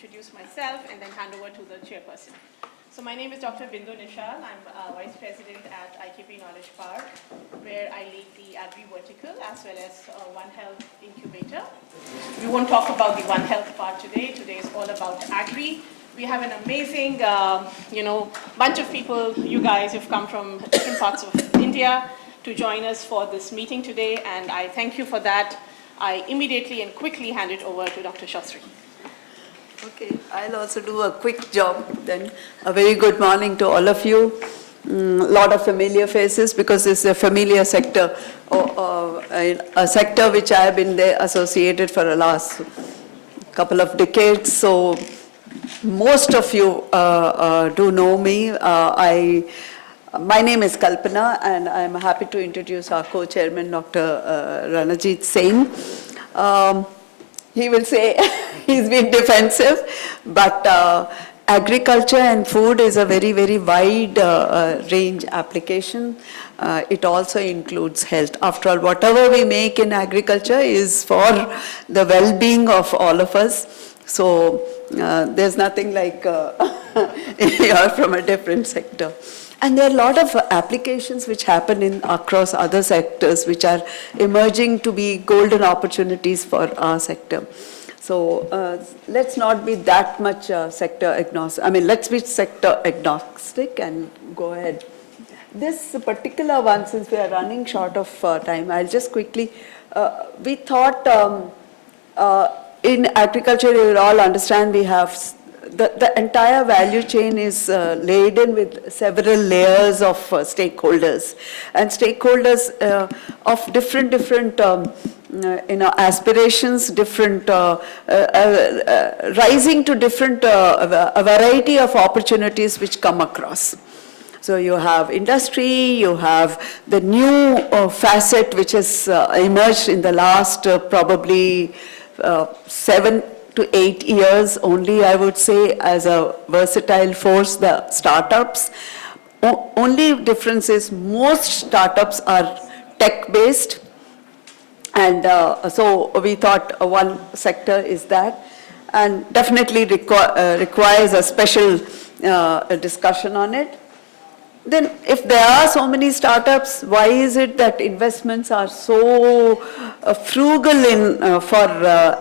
introduce myself and then hand over to the chairperson. So my name is Dr. Bindu Nishal. I'm Vice President at IKP Knowledge Park, where I lead the Agri vertical as well as One Health Incubator. We won't talk about the One Health part today. Today is all about Agri. We have an amazing, bunch of people, you guys who've come from different parts of India to join us for this meeting today, and I thank you for that. I immediately and quickly hand it over to Dr. Sastry. Okay, I'll also do a quick job then. A very good morning to all of you. A lot of familiar faces because it's a familiar sector, a sector which I have been there associated for the last couple of decades. So most of you do know me. My name is Kalpana, and I'm happy to introduce our co-chairman, Dr. Ranajit Singh. He will say he's been defensive, but agriculture and food is a very, very wide range application. It also includes health. After all, whatever we make in agriculture is for the well-being of all of us. So there's nothing like you're from a different sector. And there are a lot of applications which happen across other sectors which are emerging to be golden opportunities for our sector. So let's not be that much sector agnostic. I mean, let's be sector agnostic and go ahead. This particular one, since we are running short of time, I'll just quickly, we thought in agriculture, you will all understand we have the entire value chain is laden with several layers of stakeholders, and stakeholders of different aspirations, different rising to different a variety of opportunities which come across. So you have industry, you have the new facet which has emerged in the last probably 7 to 8 years only, I would say, as a versatile force, the startups. Only difference is most startups are tech-based, and so we thought one sector is that, and definitely requires a special discussion on it. Then if there are so many startups, why is it that investments are so frugal for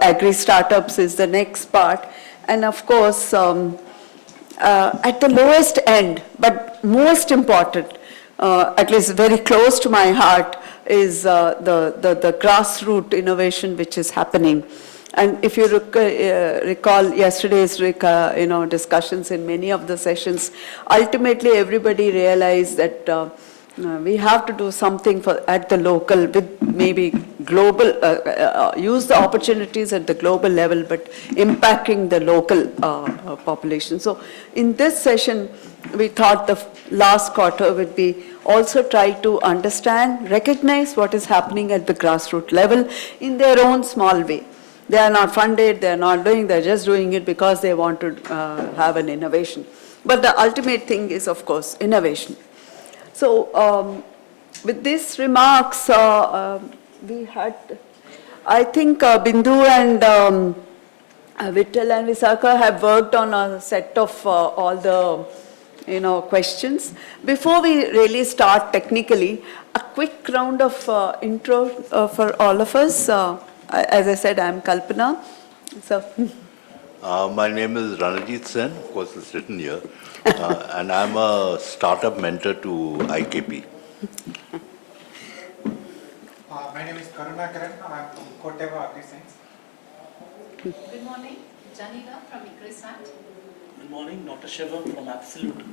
agri-startups is the next part. And of course, at the lowest end, but most important, at least very close to my heart, is the grassroots innovation which is happening. And if you recall yesterday's discussions in many of the sessions, ultimately everybody realized that we have to do something at the local with maybe global, use the opportunities at the global level, but impacting the local population. So in this session, we thought the last quarter would be also try to understand, recognize what is happening at the grassroots level in their own small way. They are not funded, they are not doing, they're just doing it because they want to have an innovation. But the ultimate thing is, of course, innovation. So with these remarks, we had, I think Bindu and Vithal and Vishaka have worked on a set of all the questions. Before we really start technically, a quick round of intro for all of us. As I said, I'm Kalpana. So, my name is Ranajit Sen, of course it's written here, and I'm a startup mentor to IKP. My name is Karunakaran, I'm from Corteva Agriscience. Good morning, Janita from Agriscience. Good morning, Dr. Shiva from Absolute.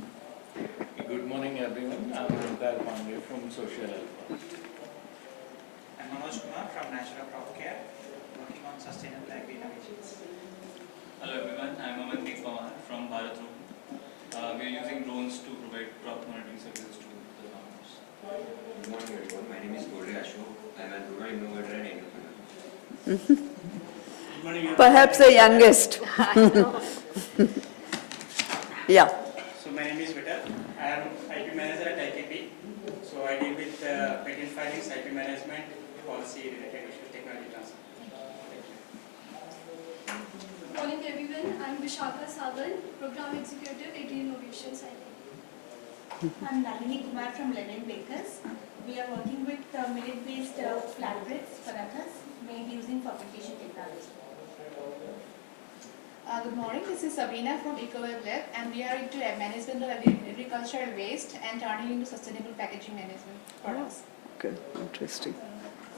Good morning everyone, I'm Vithal from Social Alpha. I'm Manoj Kumar from Natural Crop Care, working on sustainable Agri-Innovations. Hello everyone, I'm Amandeep from Maruthachalam. We are using drones to provide crop monitoring services to the farmers. Good morning everyone, my name is Adholeya. I'm a rural innovator and entrepreneur. perhaps the youngest. Yeah. So my name is Vithal. I am IP manager at IKP. So I deal with patent filings, IP management, policy related issues, technology transfer. morning everyone. I'm Vishaka Sawan, Program Executive, Agri-Innovations. I'm Nalini Kumar from Lemon Bakers. We are working with millet-based flatbreads, parathas, made using fermentation technology. Good morning, this is Sabina from Incubator, and we are into management of agricultural waste and turning into sustainable packaging management products. Okay, interesting.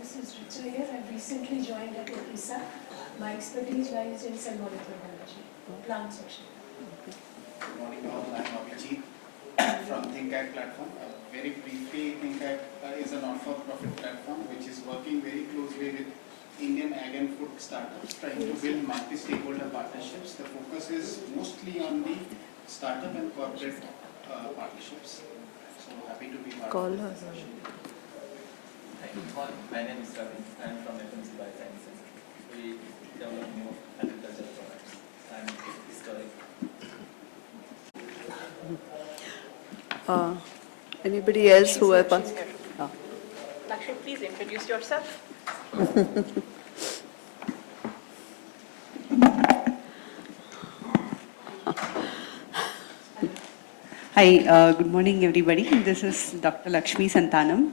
This is Richa here. I've recently joined at Agriscience. My expertise lies in cell molecular biology, plant section. Good morning all, I'm Abhijit from ThinkAg platform. Very briefly, ThinkAg is a not-for-profit platform which is working very closely with Indian ag and food startups trying to build multi-stakeholder partnerships. The focus is mostly on the startup and corporate partnerships. So happy to be part of this discussion. Hi, good morning. My name is Ravi. I am from FMC Biosciences. We develop new agricultural products and historic. Anybody else who have... Lakshmi, please introduce yourself. Hi, good morning everybody. This is Dr. Lakshmi Santanam,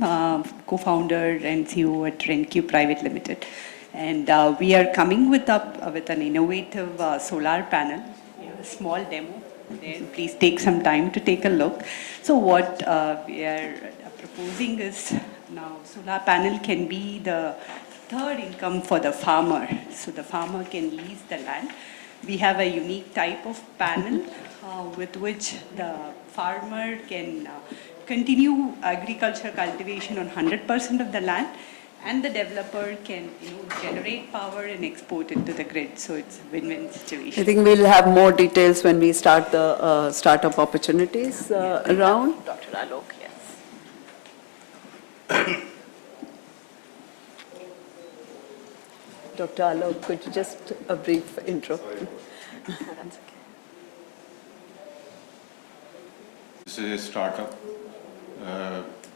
co-founder and CEO at RenQ Private Limited. And we are coming with an innovative solar panel. We have a small demo there. Please take some time to take a look. So what we are proposing is now solar panel can be the third income for the farmer. So the farmer can lease the land. We have a unique type of panel with which the farmer can continue agriculture cultivation on 100% of the land, and the developer can generate power and export it to the grid. So it's a win-win situation. I think we'll have more details when we start the startup opportunities round. Dr. Alok, yes. Dr. Alok, could you just a brief intro? That's okay. This is a startup,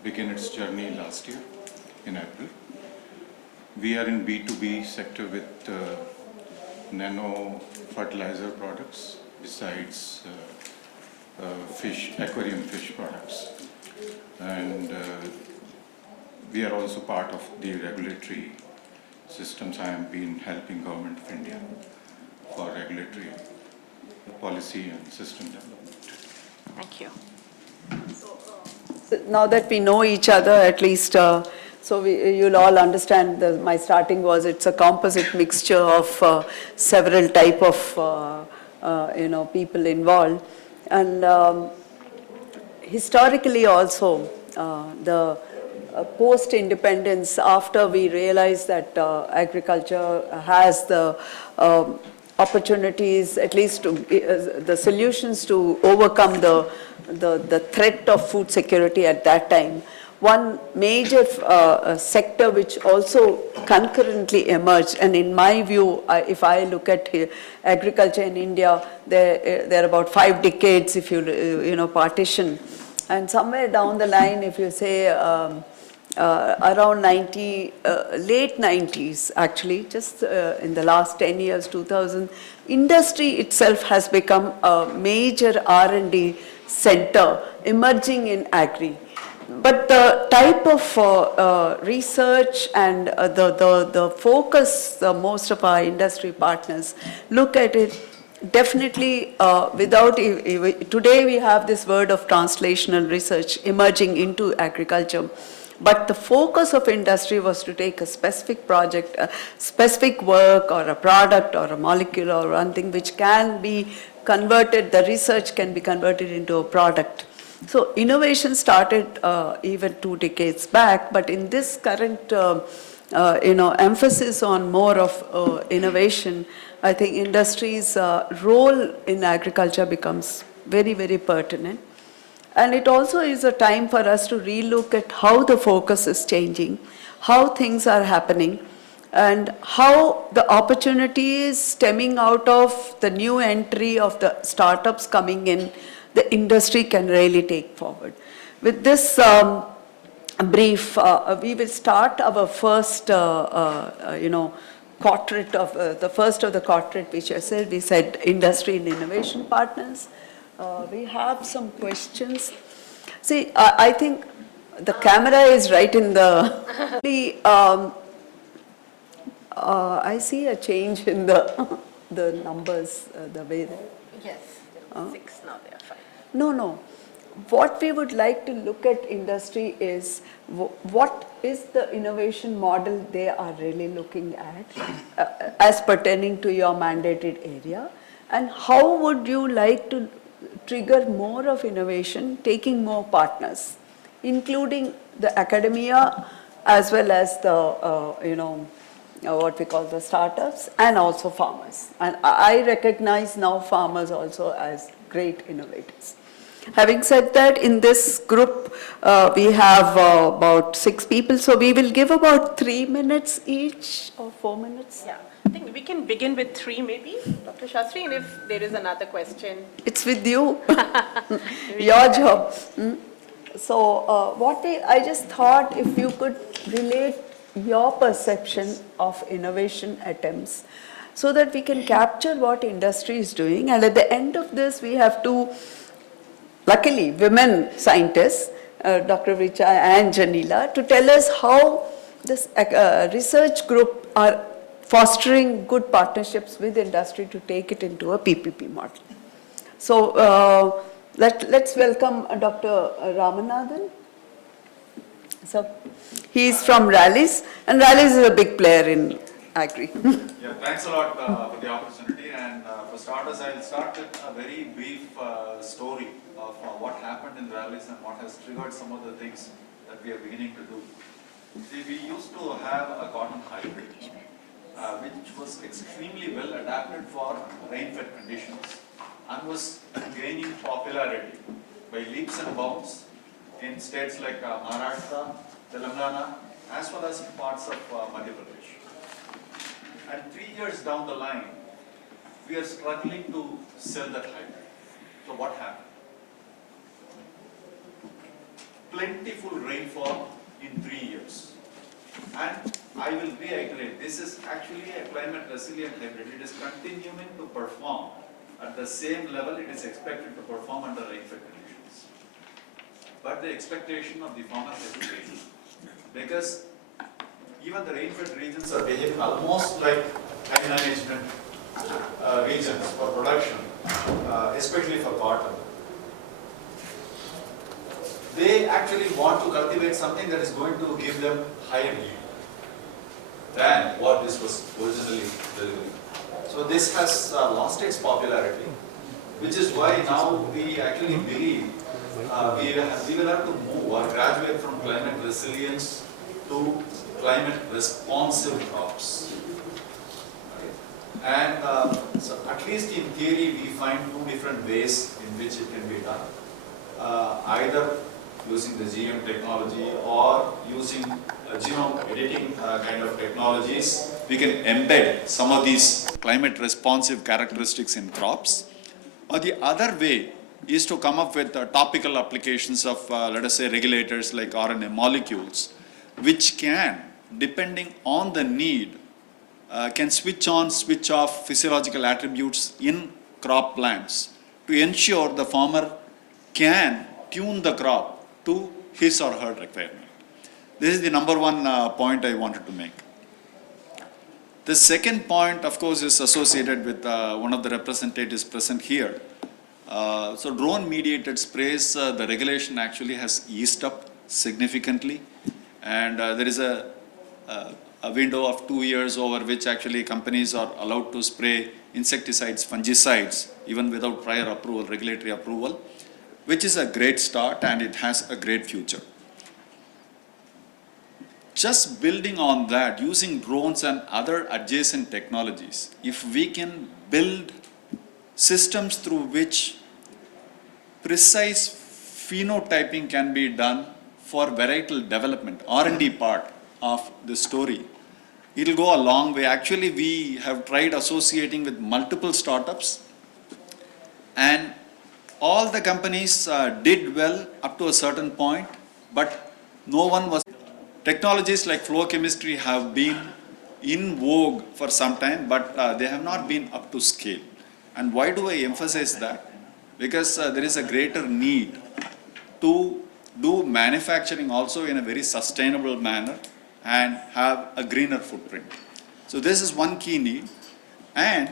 began its journey last year in April. We are in B2B sector with nano fertilizer products besides aquarium fish products. And we are also part of the regulatory systems. I have been helping Government of India for regulatory policy and system development. Thank you. So now that we know each other, at least, you'll all understand my starting was it's a composite mixture of several type of people involved, and historically also the post-independence, after we realized that agriculture has the opportunities, at least the solutions to overcome the threat of food security at that time. One major sector which also concurrently emerged, and in my view, if I look at agriculture in India, there are about 5 decades if you partition, and somewhere down the line, if you say around late 90s actually, just in the last 10 years, 2000, industry itself has become a major R&D center emerging in agri. But the type of research and the focus most of our industry partners look at it, definitely today we have this word of translational research emerging into agriculture. But the focus of industry was to take a specific project, a specific work or a product or a molecule or one thing which can be converted, the research can be converted into a product. So innovation started even 2 decades back, but in this current emphasis on more of innovation, I think industry's role in agriculture becomes very, very pertinent. And it also is a time for us to relook at how the focus is changing, how things are happening, and how the opportunities stemming out of the new entry of the startups coming in, the industry can really take forward. With this brief, we will start our first, quartet of, the first of the quartet which I said, we said industry and innovation partners. We have some questions. See, I think the camera is right in the, I see a change in the numbers, the way that. Yes, there are 6 now, they are fine. No. What we would like to look at industry is what is the innovation model they are really looking at as pertaining to your mandated area, and how would you like to trigger more of innovation, taking more partners, including the academia as well as the, what we call the startups, and also farmers. And I recognize now farmers also as great innovators. Having said that, in this group, we have about 6 people, so we will give about 3 minutes each, or 4 minutes. Yeah, I think we can begin with 3 maybe, Dr. Sastry, and if there is another question. It's with you, your job. So I just thought if you could relate your perception of innovation attempts so that we can capture what industry is doing, and at the end of this we have 2, luckily, women scientists, Dr. Richa and Janila, to tell us how this research group are fostering good partnerships with industry to take it into a PPP model. So let's welcome Dr. Ramanathan. So he's from Rallis, and Rallis is a big player in agri. Yeah, thanks a lot for the opportunity. And for starters, I'll start with a very brief story of what happened in Rallis and what has triggered some of the things that we are beginning to do. See, we used to have a cotton hybrid, which was extremely well adapted for rain-fed conditions and was gaining popularity by leaps and bounds in states like Maharashtra, Telangana, as well as parts of Madhya Pradesh. And 3 years down the line, we are struggling to sell that hybrid. So what happened? Plentiful rainfall in 3 years. And I will reiterate, this is actually a climate resilient hybrid. It is continuing to perform at the same level it is expected to perform under rain-fed conditions. But the expectation of the farmer has changed, because even the rain-fed regions are behaving almost like high management regions for production, especially for cotton. They actually want to cultivate something that is going to give them higher yield than what this was originally delivering. So this has lost its popularity, which is why now we actually believe we will have to move or graduate from climate resilience to climate responsive crops. And so at least in theory, we find 2 different ways in which it can be done. Either using the GM technology or using genome editing kind of technologies, we can embed some of these climate responsive characteristics in crops. Or the other way is to come up with topical applications of, let us say, regulators like RNA molecules, which can, depending on the need, can switch on, switch off physiological attributes in crop plants to ensure the farmer can tune the crop to his or her requirement. This is the number 1 point I wanted to make. The second point, of course, is associated with one of the representatives present here. So drone-mediated sprays, the regulation actually has eased up significantly, and there is a window of 2 years over which actually companies are allowed to spray insecticides, fungicides, even without prior approval, regulatory approval, which is a great start and it has a great future. Just building on that, using drones and other adjacent technologies, if we can build systems through which precise phenotyping can be done for varietal development, R&D part of the story, it will go a long way. Actually, we have tried associating with multiple startups, and all the companies did well up to a certain point, but no one was. Technologies like flow chemistry have been in vogue for some time, but they have not been up to scale. And why do I emphasize that? Because there is a greater need to do manufacturing also in a very sustainable manner and have a greener footprint. So this is one key need. And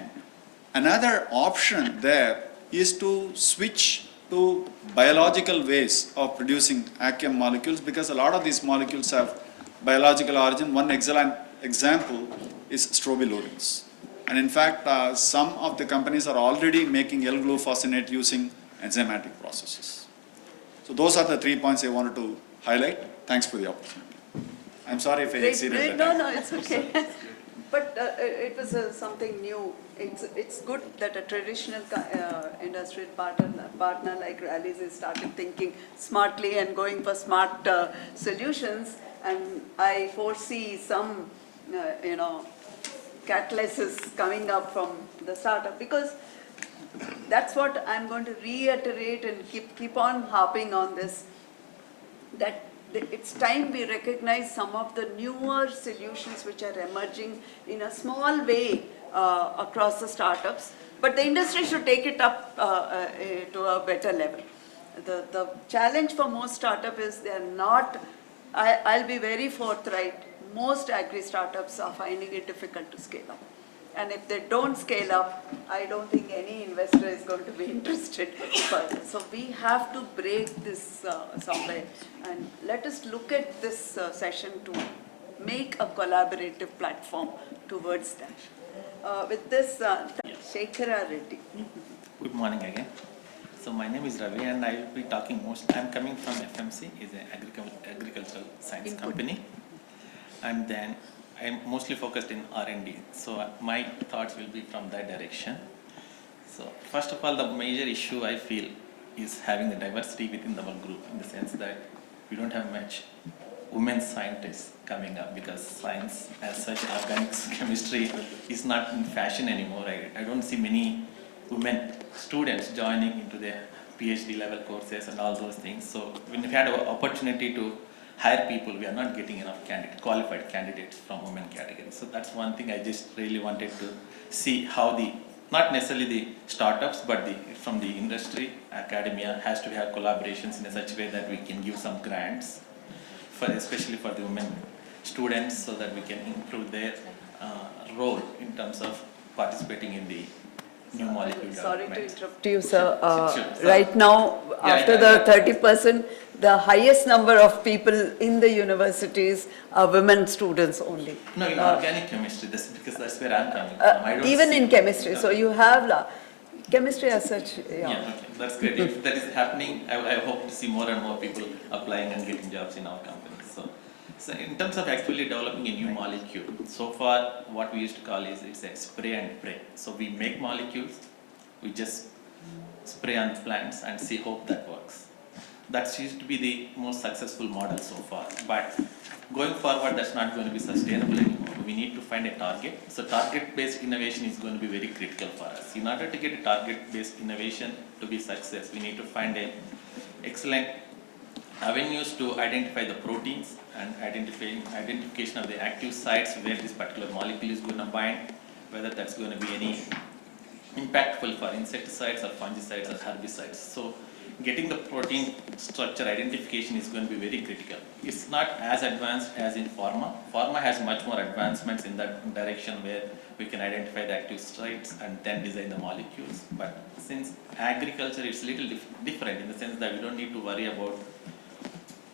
another option there is to switch to biological ways of producing ACM molecules, because a lot of these molecules have biological origin. One excellent example is strobilurins. And in fact, some of the companies are already making L-glufosinate using enzymatic processes. So those are the 3 points I wanted to highlight. Thanks for the opportunity. I'm sorry if I exceeded that. No, it's okay. But it was something new. It's good that a traditional industrial partner like Rallis is started thinking smartly and going for smart solutions. And I foresee some, catalysis coming up from the startup, because that's what I'm going to reiterate and keep on harping on this, that it's time we recognize some of the newer solutions which are emerging in a small way across the startups, but the industry should take it up to a better level. The challenge for most startups is they're not, I'll be very forthright, most agri startups are finding it difficult to scale up. And if they don't scale up, I don't think any investor is going to be interested further. So we have to break this somewhere, and let us look at this session to make a collaborative platform towards that. With this, Shekhara Reddy. Good morning again. So my name is Ravi, and I will be talking I'm coming from FMC, is an agricultural science company. And then I'm mostly focused in R&D, so my thoughts will be from that direction. So first of all, the major issue I feel is having the diversity within our group, in the sense that we don't have much women scientists coming up, because science as such, organics, chemistry is not in fashion anymore. I don't see many women students joining into their PhD level courses and all those things. So when we had an opportunity to hire people, we are not getting enough qualified candidates from women category. So that's one thing I just really wanted to see how not necessarily the startups, but from the industry, academia has to have collaborations in a such way that we can give some grants, especially for the women students, so that we can improve their role in terms of participating in the new molecule development. Sorry to interrupt you, sir. Sure. Right now, after the 30%, the highest number of people in the universities are women students only. No, in organic chemistry, because that's where I'm coming from. I don't even see in chemistry, so you have chemistry as such. Yeah, okay. That's great. If that is happening, I hope to see more and more people applying and getting jobs in our companies. So in terms of actually developing a new molecule, so far what we used to call it's a spray and pray. So we make molecules, we just spray on plants and see hope that works. That used to be the most successful model so far. But going forward, that's not going to be sustainable anymore. We need to find a target. So target-based innovation is going to be very critical for us. In order to get a target-based innovation to be success, we need to find a excellent avenues to identify the proteins and identification of the active sites where this particular molecule is going to bind, whether that's going to be any impactful for insecticides or fungicides or herbicides. So getting the protein structure identification is going to be very critical. It's not as advanced as in pharma. Pharma has much more advancements in that direction, where we can identify the active sites and then design the molecules. But since agriculture is a little different, in the sense that we don't need to worry about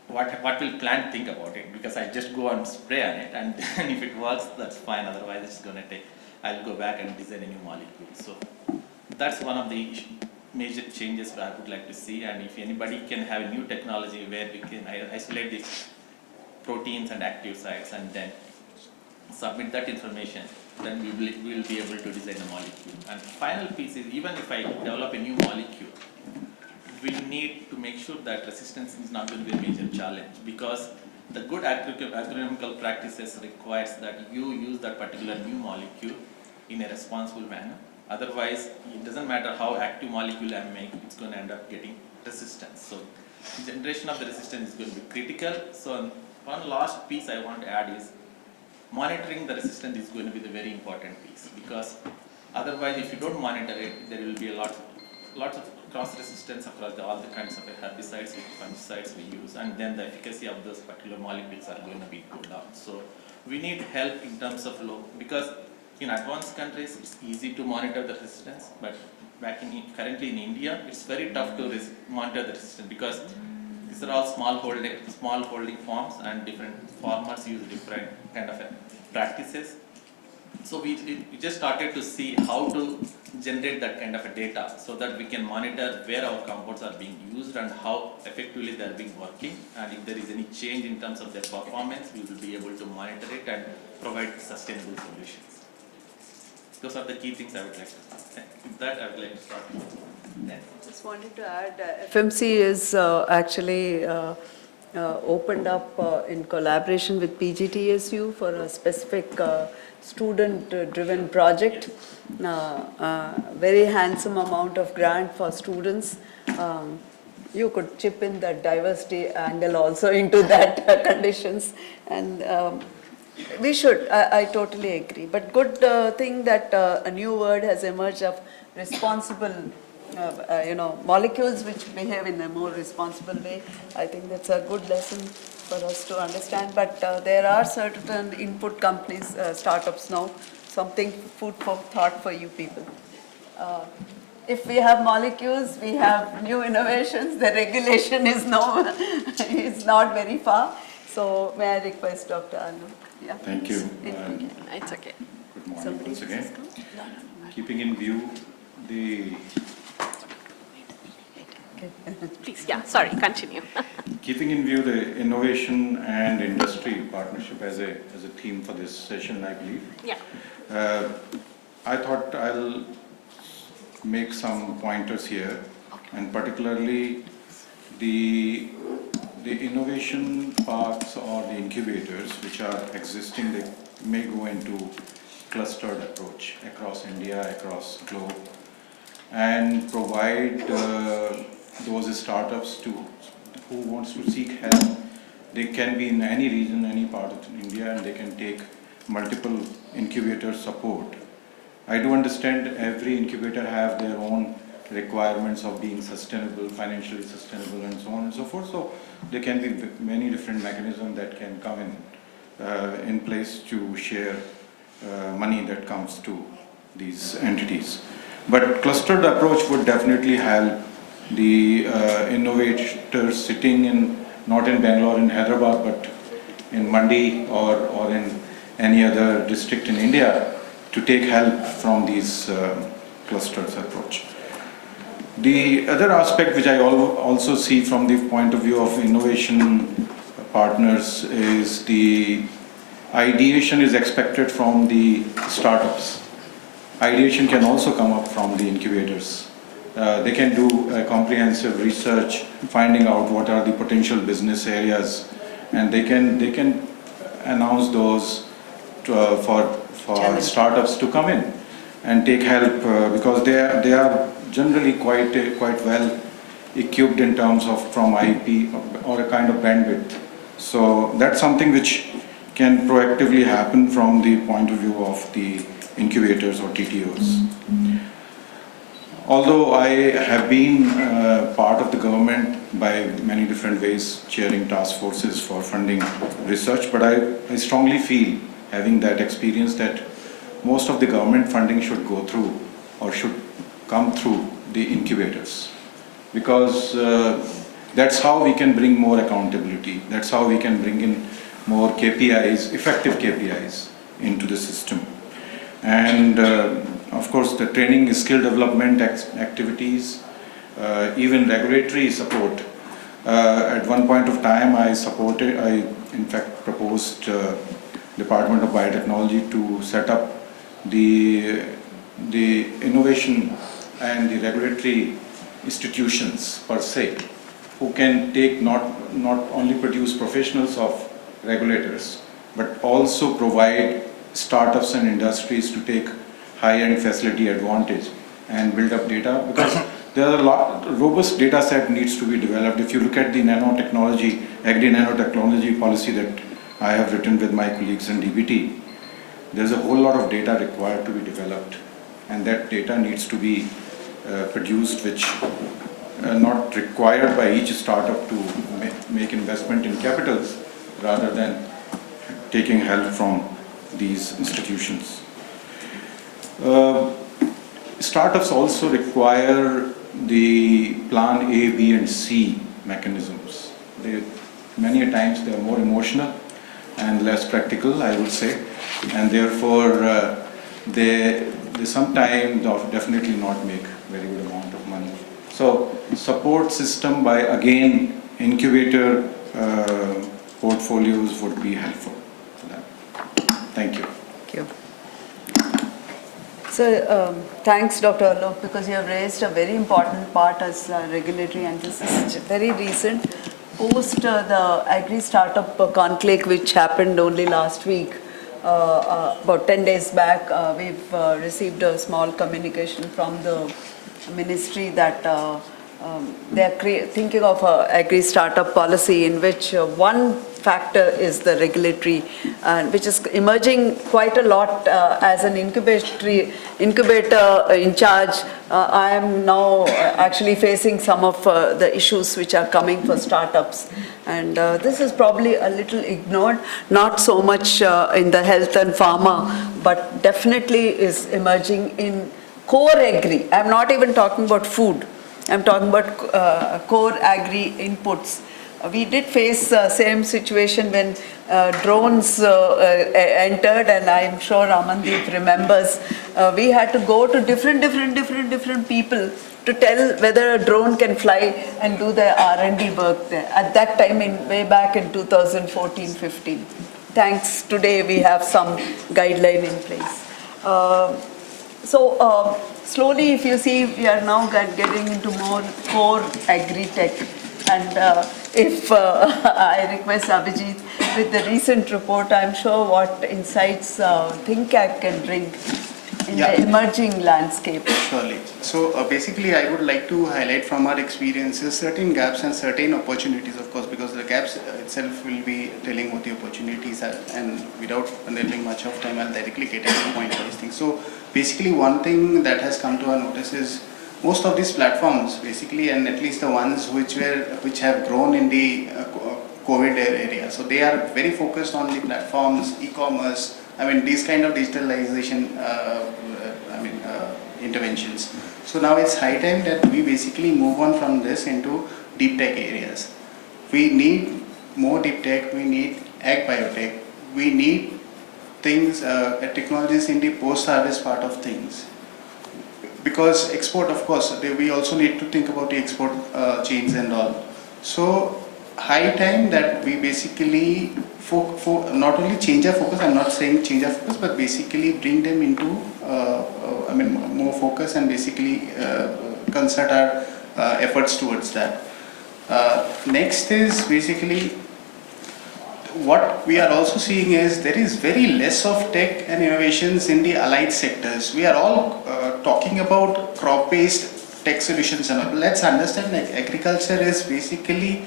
what will plant think about it, because I just go and spray on it, and then if it works, that's fine. Otherwise, it's going to take, I'll go back and design a new molecule. So that's one of the major changes that I would like to see. And if anybody can have a new technology where we can isolate the proteins and active sites and then submit that information, then we will be able to design a molecule. And the final piece is, even if I develop a new molecule, we need to make sure that resistance is not going to be a major challenge, because the good agronomical practices requires that you use that particular new molecule in a responsible manner. Otherwise, it doesn't matter how active molecule I make, it's going to end up getting resistance. So generation of the resistance is going to be critical. So one last piece I want to add is, monitoring the resistance is going to be the very important piece, because otherwise if you don't monitor it, there will be lots of cross resistance across all the kinds of herbicides, fungicides we use, and then the efficacy of those particular molecules are going to be go down. So we need help in terms of because in advanced countries it's easy to monitor the resistance, but currently in India it's very tough to monitor the resistance, because these are all small holding farms, and different farmers use different kind of practices. So we just started to see how to generate that kind of a data, so that we can monitor where our compounds are being used and how effectively they are being working, and if there is any change in terms of their performance, we will be able to monitor it and provide sustainable solutions. Those are the key things I would like to say. With that, I would like to start. Just wanted to add, FMC is actually opened up in collaboration with PGTSU for a specific student-driven project. Very handsome amount of grant for students. You could chip in that diversity angle also into that conditions, and we should. I totally agree. But good thing that a new word has emerged of responsible. Molecules which behave in a more responsible way. I think that's a good lesson for us to understand. But there are certain input companies, startups now, something food for thought for you people. If we have molecules, we have new innovations. The regulation is is not very far. So may I request Dr. Alok? Yeah. Thank you. It's okay. Good morning once again. Keeping in view the Please, yeah, sorry, continue. Keeping in view the innovation and industry partnership as a theme for this session, I believe. Yeah. I thought I'll make some pointers here, and particularly the innovation parks or the incubators which are existing, they may go into clustered approach across India, across globe, and provide those startups who wants to seek help. They can be in any region, any part of India, and they can take multiple incubator support. I do understand every incubator have their own requirements of being sustainable, financially sustainable, and so on and so forth. So there can be many different mechanisms that can come in place to share money that comes to these entities. But clustered approach would definitely help the innovators sitting not in Bangalore, in Hyderabad, but in Mandi or in any other district in India to take help from these clusters approach. The other aspect which I also see from the point of view of innovation partners is the ideation is expected from the startups. Ideation can also come up from the incubators. They can do a comprehensive research, finding out what are the potential business areas, and they can announce those for startups to come in and take help because they are generally quite well equipped in terms of from IP or a kind of bandwidth. So that's something which can proactively happen from the point of view of the incubators or TTOs. Although I have been part of the government by many different ways, chairing task forces for funding research, but I strongly feel, having that experience, that most of the government funding should go through or should come through the incubators, because that's how we can bring more accountability. That's how we can bring in more KPIs, effective KPIs into the system. And of course, the training, skill development activities, even regulatory support. At one point of time, I in fact proposed Department of Biotechnology to set up the innovation and the regulatory institutions per se, who can take not only produce professionals of regulators, but also provide startups and industries to take high-end facility advantage and build up data, because there are robust data set needs to be developed. If you look at the nanotechnology, agri-nanotechnology policy that I have written with my colleagues in DBT, there's a whole lot of data required to be developed, and that data needs to be produced, which not required by each startup to make investment in capitals, rather than taking help from these institutions. Startups also require the plan A, B, and C mechanisms. Many times they are more emotional and less practical, I would say, and therefore they sometimes definitely not make very good amount of money. So support system by, again, incubator portfolios would be helpful for that. Thank you. Thank you. So thanks, Dr. Alok, because you have raised a very important part as regulatory, and this is very recent. Post the Agri Startup Conclave, which happened only last week, about 10 days back, we've received a small communication from the ministry that they're thinking of an agri startup policy in which one factor is the regulatory, which is emerging quite a lot as an incubator in charge. I am now actually facing some of the issues which are coming for startups, and this is probably a little ignored, not so much in the health and pharma, but definitely is emerging in core agri. I'm not even talking about food. I'm talking about core agri inputs. We did face the same situation when drones entered, and I'm sure Ramandeep remembers. We had to go to different people to tell whether a drone can fly and do the R&D work there. At that time, way back in 2014-15. Thanks, today we have some guideline in place. Slowly, if you see, we are now getting into more core agri-tech. And if I request Abhijit, with the recent report, I'm sure what insights ThinkAg can bring in the emerging landscape. Surely. So basically, I would like to highlight from our experiences certain gaps and certain opportunities, of course, because the gaps itself will be telling what the opportunities are, and without delving much of time, I'll directly get into point for these things. So basically, one thing that has come to our notice is most of these platforms, basically, and at least the ones which have grown in the COVID area, so they are very focused on the platforms, e-commerce. I mean, these kind of digitalization, interventions. So now it's high time that we basically move on from this into deep tech areas. We need more deep tech. We need ag biotech. We need things, technologies in the post-harvest part of things. Because export, of course, we also need to think about the export chains and all. So high time that we basically not only change our focus, I'm not saying change our focus, but basically bring them into more focus and basically concert our efforts towards that. Next is basically what we are also seeing is there is very less of tech and innovations in the allied sectors. We are all talking about crop-based tech solutions and all. Let's understand that agriculture is basically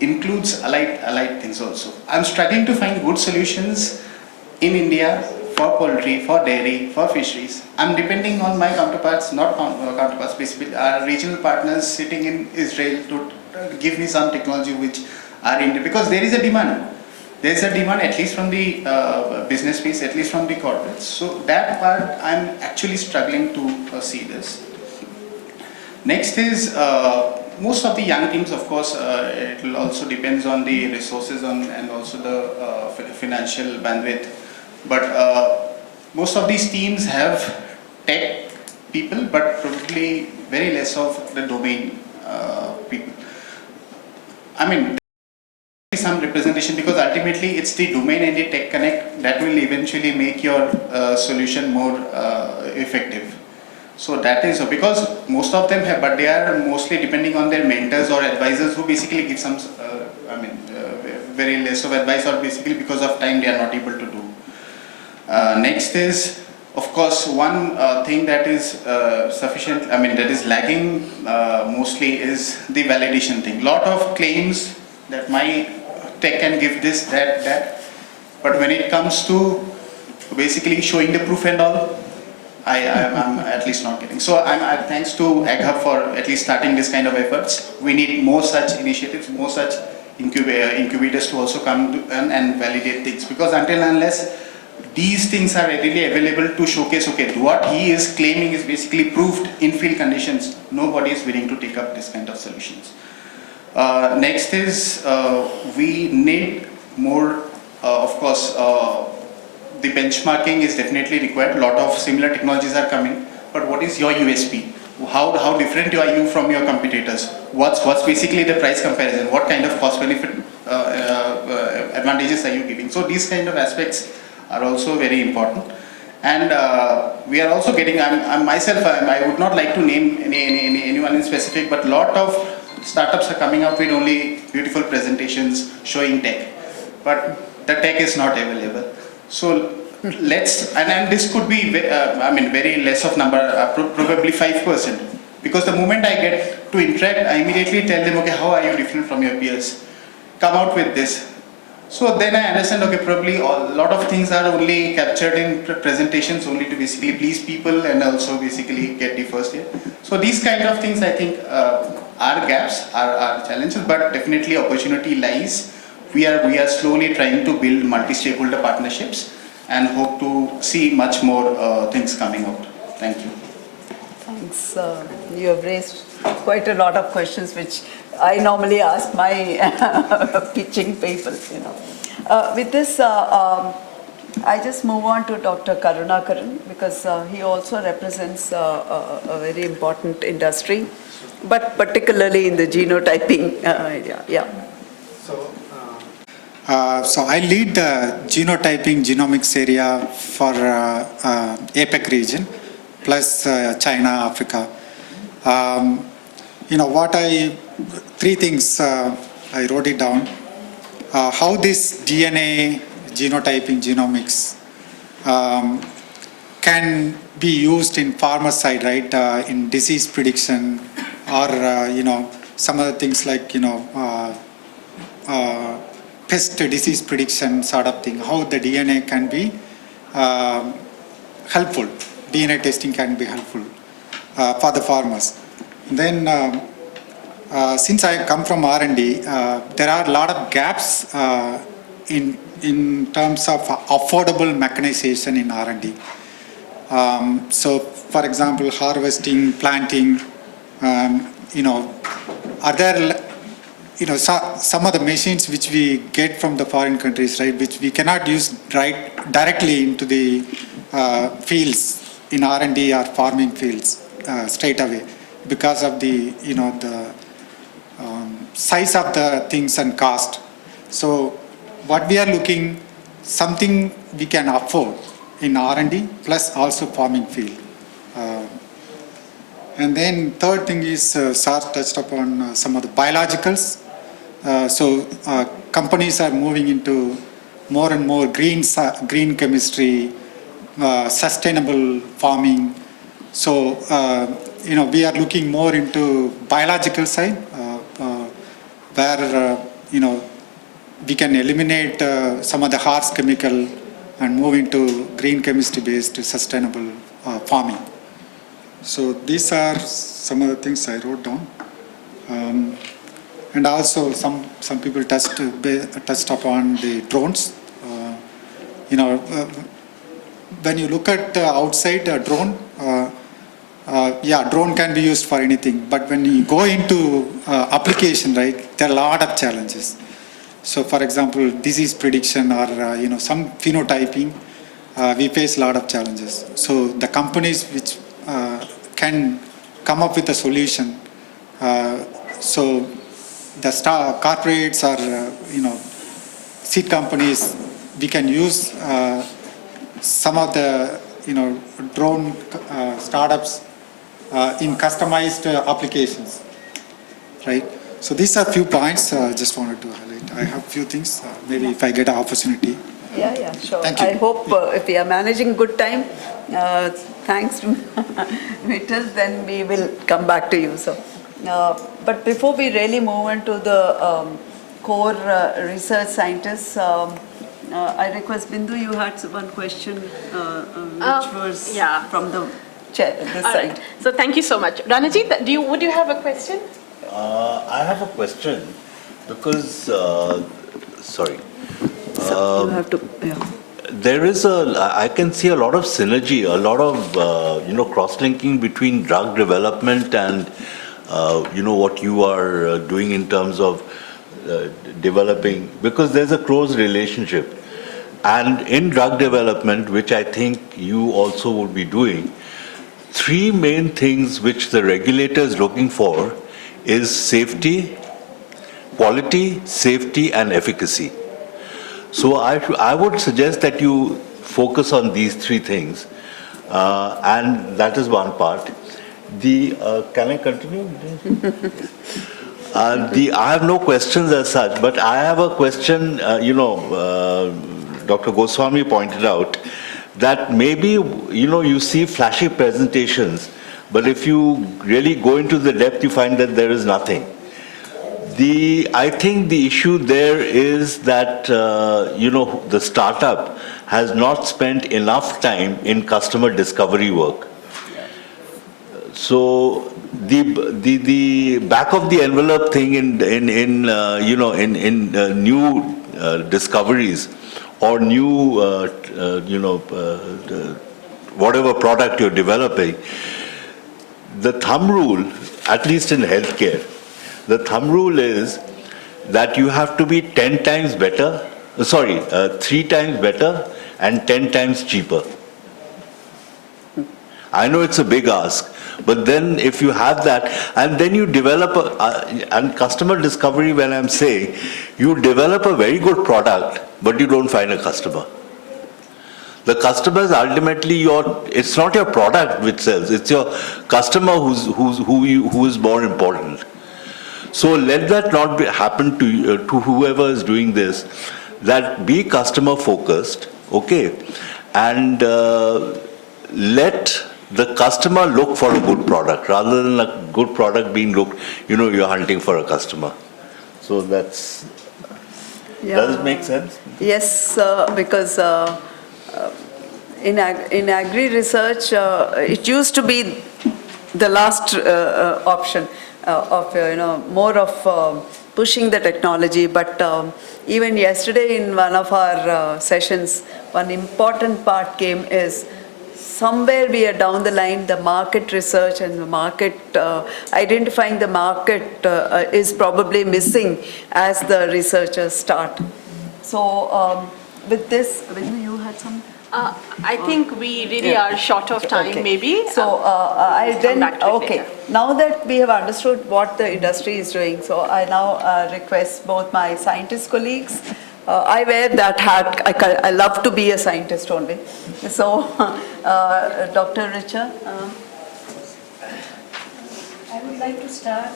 includes allied things also. I'm struggling to find good solutions in India for poultry, for dairy, for fisheries. I'm depending on my counterparts, not counterparts, basically our regional partners sitting in Israel to give me some technology which are in, because there is a demand. There's a demand at least from the business space, at least from the corporates. So that part I'm actually struggling to see this. Next is most of the young teams, of course, it will also depends on the resources and also the financial bandwidth. But most of these teams have tech people, but probably very less of the domain people. I mean, some representation, because ultimately it's the domain and the tech connect that will eventually make your solution more effective. So that is because most of them have, but they are mostly depending on their mentors or advisors who basically give some, very less of advice, or basically because of time they are not able to do. Next is, of course, one thing that is sufficient, that is lagging mostly is the validation thing. Lot of claims that my tech can give this, that, but when it comes to basically showing the proof and all, I'm at least not getting. So thanks to AgHub for at least starting this kind of efforts. We need more such initiatives, more such incubators to also come to and validate things, because until and unless these things are readily available to showcase, okay, what he is claiming is basically proved in field conditions, nobody is willing to take up this kind of solutions. Next is we need more, of course, the benchmarking is definitely required. A lot of similar technologies are coming, but what is your USP? How different are you from your competitors? What's basically the price comparison? What kind of cost benefit advantages are you giving? So these kind of aspects are also very important. And we are also getting, I would not like to name anyone in specific, but lot of startups are coming up with only beautiful presentations showing tech, but the tech is not available. So let's, and this could be, very less of number, probably 5%, because the moment I get to interact, I immediately tell them, okay, how are you different from your peers? Come out with this. So then I understand, okay, probably a lot of things are only captured in presentations only to basically please people and also basically get the first year. So these kind of things, I think, are gaps, are challenges, but definitely opportunity lies. We are slowly trying to build multi-stakeholder partnerships and hope to see much more things coming out. Thank you. Thanks. You have raised quite a lot of questions which I normally ask my pitching people, With this, I just move on to Dr. Karunakaran, because he also represents a very important industry, but particularly in the genotyping area. Yeah. So I lead the genotyping genomics area for APEC region, plus China, Africa. Three things I wrote it down. How this DNA genotyping genomics can be used in farmer side, right? In disease prediction, or some other things like pest disease prediction sort of thing. How the DNA can be helpful. DNA testing can be helpful for the farmers. Then, since I come from R&D, there are a lot of gaps in terms of affordable mechanization in R&D. So, for example, harvesting, planting, are there some of the machines which we get from the foreign countries, right, which we cannot use directly into the fields in R&D or farming fields straight away because of the size of the things and cost. So what we are looking, something we can afford in R&D plus also farming field. And then third thing is, Sar touched upon some of the biologicals. Companies are moving into more and more green chemistry, sustainable farming. So, we are looking more into biological side, where, we can eliminate some of the harsh chemical and move into green chemistry based sustainable farming. So these are some of the things I wrote down. And also some people touched upon the drones. When you look at outside a drone, drone can be used for anything. But when you go into application, right, there are a lot of challenges. So, for example, disease prediction or some phenotyping, we face a lot of challenges. So the companies which can come up with a solution. So the corporates or seed companies, we can use some of the drone startups in customized applications, right? So these are a few points I just wanted to highlight. I have a few things, maybe if I get an opportunity. Yeah, sure. Thank you. I hope if we are managing good time, thanks to Vithal, then we will come back to you. So, but before we really move on to the core research scientists, I request Bindu, you had one question which was from the chair, this side. Right. So thank you so much. Ranajit, would you have a question? I have a question because, sorry. You have to, There is I can see a lot of synergy, a lot of, cross-linking between drug development and, what you are doing in terms of developing, because there's a close relationship. And in drug development, which I think you also will be doing, three main things which the regulator is looking for is safety, quality, safety, and efficacy. So I would suggest that you focus on these three things, and that is one part. Can I continue? I have no questions as such, but I have a question. Dr. Goswami pointed out that maybe you see flashy presentations, but if you really go into the depth, you find that there is nothing. I think the issue there is that, the startup has not spent enough time in customer discovery work. So the back of the envelope thing in new discoveries or new, whatever product you're developing, the thumb rule, at least in healthcare, the thumb rule is that you have to be 3 times better and 10 times cheaper. I know it's a big ask, but then if you have that, and then you develop, and customer discovery, when I'm saying, you develop a very good product, but you don't find a customer. The customer is ultimately it's not your product which sells, it's your customer who is more important. So let that not happen to whoever is doing this, that be customer focused, okay, and let the customer look for a good product rather than a good product being looked, you're hunting for a customer. So does it make sense? Yes, because in agri research, it used to be the last option of more of pushing the technology, but even yesterday in one of our sessions, one important part came is somewhere we are down the line, the market research and the market, identifying the market is probably missing as the researchers start. So with this, you had some? I think we really are short of time, maybe. So now that we have understood what the industry is doing, so I now request both my scientist colleagues. I wear that hat. I love to be a scientist only. So, Dr. Richa. I would like to start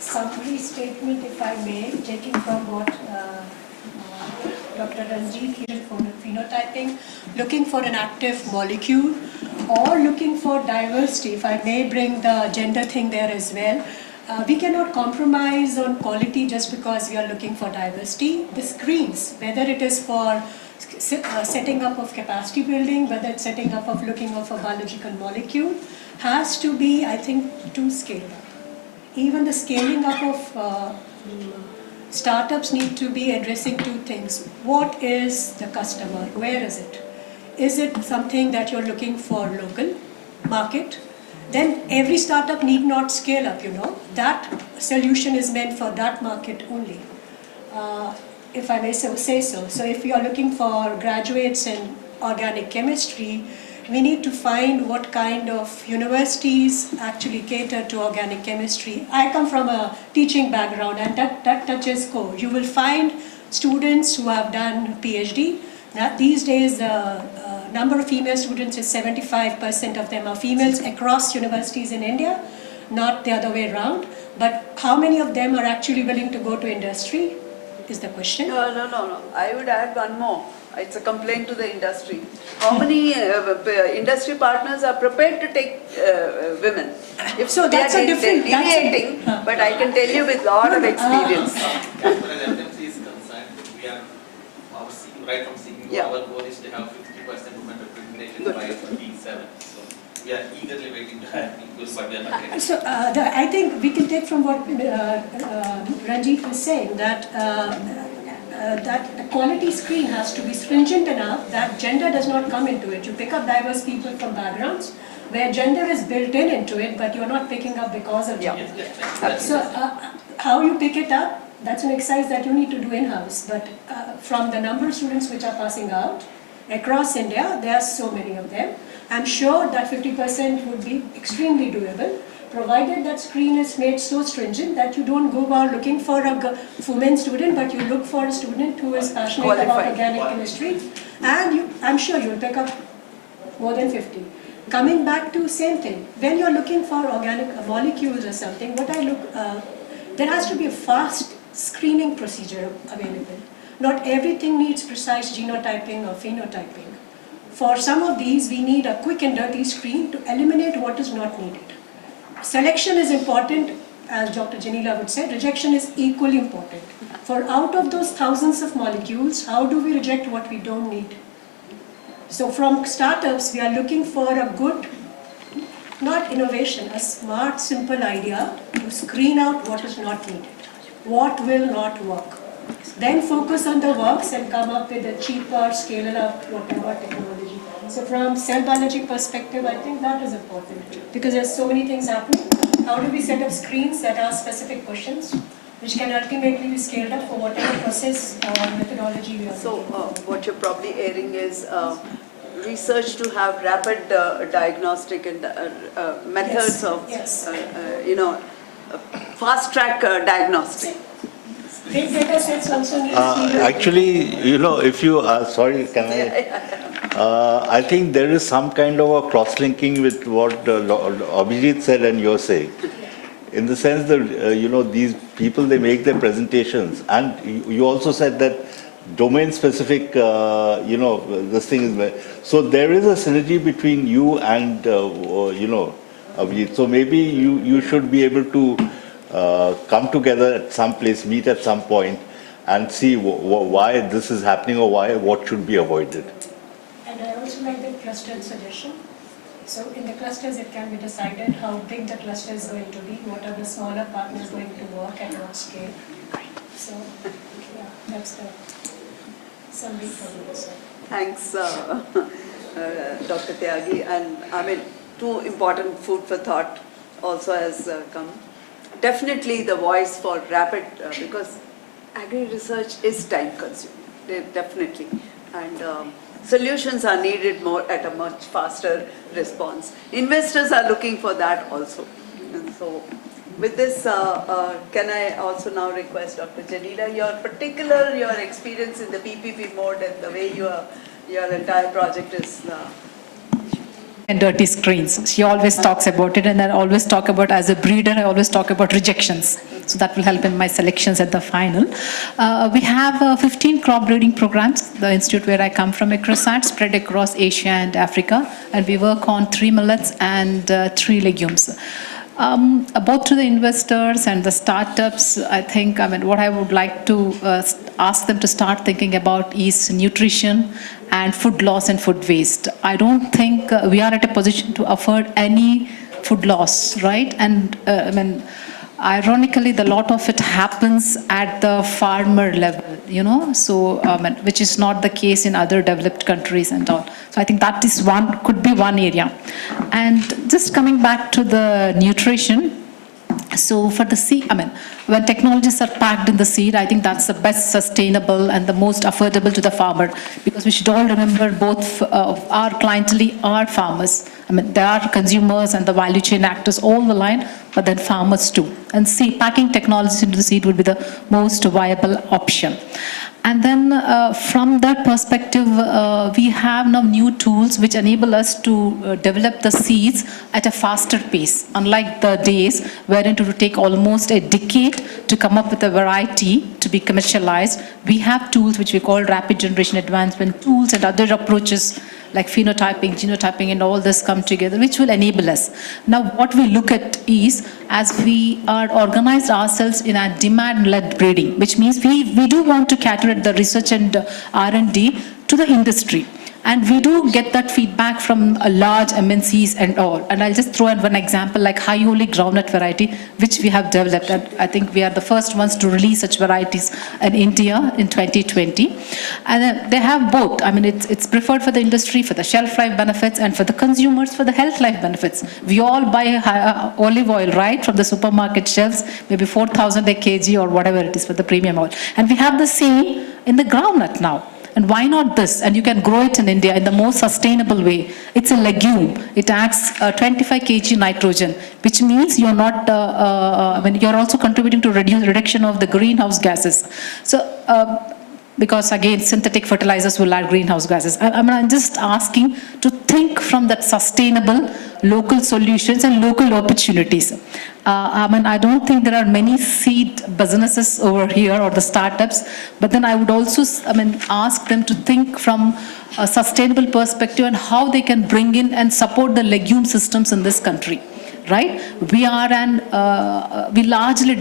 summary statement, if I may, taking from what Dr. Ranjit here for phenotyping, looking for an active molecule or looking for diversity, if I may bring the gender thing there as well. We cannot compromise on quality just because we are looking for diversity. The screens, whether it is for setting up of capacity building, whether it's setting up of looking of a biological molecule, has to be, I think, too scaled up. Even the scaling up of startups need to be addressing two things. What is the customer? Where is it? Is it something that you're looking for local market? Then every startup need not scale up, That solution is meant for that market only, if I may say so. So if you are looking for graduates in organic chemistry, we need to find what kind of universities actually cater to organic chemistry. I come from a teaching background, and that touches core. You will find students who have done PhD. Now, these days, the number of female students is 75% of them are females across universities in India, not the other way around. But how many of them are actually willing to go to industry is the question. No. I would add one more. It's a complaint to the industry. How many industry partners are prepared to take women? If so, that's a different. Deviating, but I can tell you with a lot of experience. As far as FMC is concerned, we are right from CPO, Yeah. our goal is to have 50% women representation by 2027. So we are eagerly waiting to have people, but we are not getting. So I think we can take from what Ranjit was saying, that that the quality screen has to be stringent enough that gender does not come into it. You pick up diverse people from backgrounds where gender is built into it, but you're not picking up because of gender. So how you pick it up, that's an exercise that you need to do in-house. But from the number of students which are passing out across India, there are so many of them. I'm sure that 50% would be extremely doable, provided that screen is made so stringent that you don't go about looking for a women student, but you look for a student who is passionate about organic chemistry, and I'm sure you'll pick up more than 50. Coming back to same thing, when you're looking for organic molecules or something, there has to be a fast screening procedure available. Not everything needs precise genotyping or phenotyping. For some of these, we need a quick and dirty screen to eliminate what is not needed. Selection is important, as Dr. Janila would say, rejection is equally important. For out of those thousands of molecules, how do we reject what we don't need? So from startups, we are looking for a good, not innovation, a smart, simple idea to screen out what is not needed, what will not work. Then focus on the works and come up with a cheaper, scale-up, whatever technology. So from cell biology perspective, I think that is important because there's so many things happening. How do we set up screens that ask specific questions, which can ultimately be scaled up for whatever process or methodology we are So what you're probably airing is research to have rapid diagnostic and methods of, fast-track diagnostic. Big data sets also need Actually, if you, sorry, can I? I think there is some kind of a cross-linking with what Abhijit said and you're saying. In the sense that, these people, they make their presentations. And you also said that domain-specific, this thing is... So there is a synergy between you and, Abhijit. So maybe you should be able to come together at some place, meet at some point, and see why this is happening or what should be avoided. And I also like the clustered suggestion. So in the clusters, it can be decided how big the cluster is going to be, what are the smaller partners going to work at what scale. So yeah, that's the summary for this. Thanks, Dr. Tyagi. And I mean, two important food for thought also has come. Definitely the voice for rapid, because agri-research is time-consuming, definitely. And solutions are needed more at a much faster response. Investors are looking for that also. And so with this, can I also now request Dr. Janila, your experience in the PPP mode and the way your entire project is... And dirty screens. She always talks about it, and I always talk about, as a breeder, I always talk about rejections. So that will help in my selections at the final. We have 15 crop breeding programs, the institute where I come from, Agriscience, spread across Asia and Africa, and we work on 3 millets and 3 legumes. Both to the investors and the startups, I think, what I would like to ask them to start thinking about is nutrition and food loss and food waste. I don't think we are at a position to afford any food loss, right? And ironically, the lot of it happens at the farmer level, so which is not the case in other developed countries and all. So I think that is could be one area. And just coming back to the nutrition, so for the seed, when technologies are packed in the seed, I think that's the best sustainable and the most affordable to the farmer, because we should all remember both our clientele are farmers. They are consumers and the value chain actors, all the line, but then farmers too. And packing technologies into the seed would be the most viable option. And then from that perspective, we have now new tools which enable us to develop the seeds at a faster pace, unlike the days wherein it would take almost a decade to come up with a variety to be commercialized, we have tools which we call rapid generation advancement tools and other approaches like phenotyping, genotyping, and all this come together, which will enable us. Now, what we look at is, as we are organized ourselves in a demand-led breeding, which means we do want to cater at the research and R&D to the industry. And we do get that feedback from large MNCs and all. And I'll just throw in one example, like high-holy groundnut variety, which we have developed. And I think we are the first ones to release such varieties in India in 2020. And they have both. I mean, it's preferred for the industry, for the shelf life benefits, and for the consumers, for the health life benefits. We all buy olive oil, right, from the supermarket shelves, maybe 4,000 a kg or whatever it is for the premium oil. And we have the same in the groundnut now. And why not this? And you can grow it in India in the most sustainable way. It's a legume. It adds 25 kg nitrogen, which means you're not, you're also contributing to reduction of the greenhouse gases. So, because again, synthetic fertilizers will add greenhouse gases. I'm just asking to think from that sustainable local solutions and local opportunities. I don't think there are many seed businesses over here or the startups, but then I would also, ask them to think from a sustainable perspective and how they can bring in and support the legume systems in this country. Right? We are we largely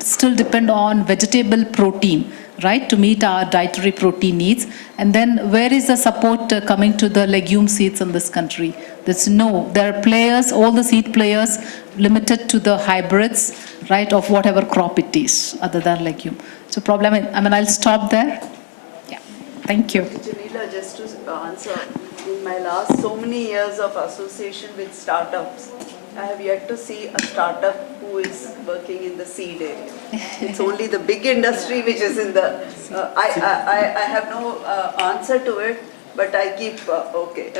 still depend on vegetable protein, right, to meet our dietary protein needs. And then where is the support coming to the legume seeds in this country? There are players, all the seed players, limited to the hybrids, right, of whatever crop it is, other than legume. So I'll stop there. Yeah, thank you. Janila, just to answer, in my last so many years of association with startups, I have yet to see a startup who is working in the seed area. It's only the big industry which is in the, I have no answer to it, but I keep, okay,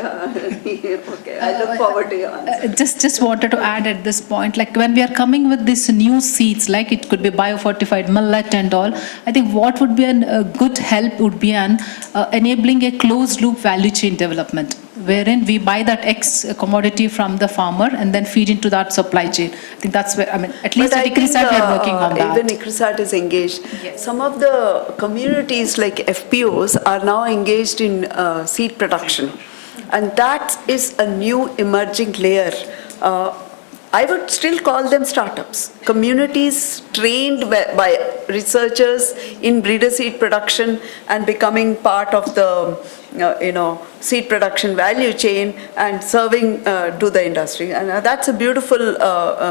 I look forward to your answer. Just wanted to add at this point, like when we are coming with these new seeds, like it could be biofortified millet and all, I think what would be a good help would be enabling a closed loop value chain development, wherein we buy that X commodity from the farmer and then feed into that supply chain. I think that's where, at least at ICRISAT we are working on that. Even ICRISAT is engaged. Yes. Some of the communities like FPOs are now engaged in seed production. And that is a new emerging layer. I would still call them startups. Communities trained by researchers in breeder seed production and becoming part of the seed production value chain and serving to the industry. And that's a beautiful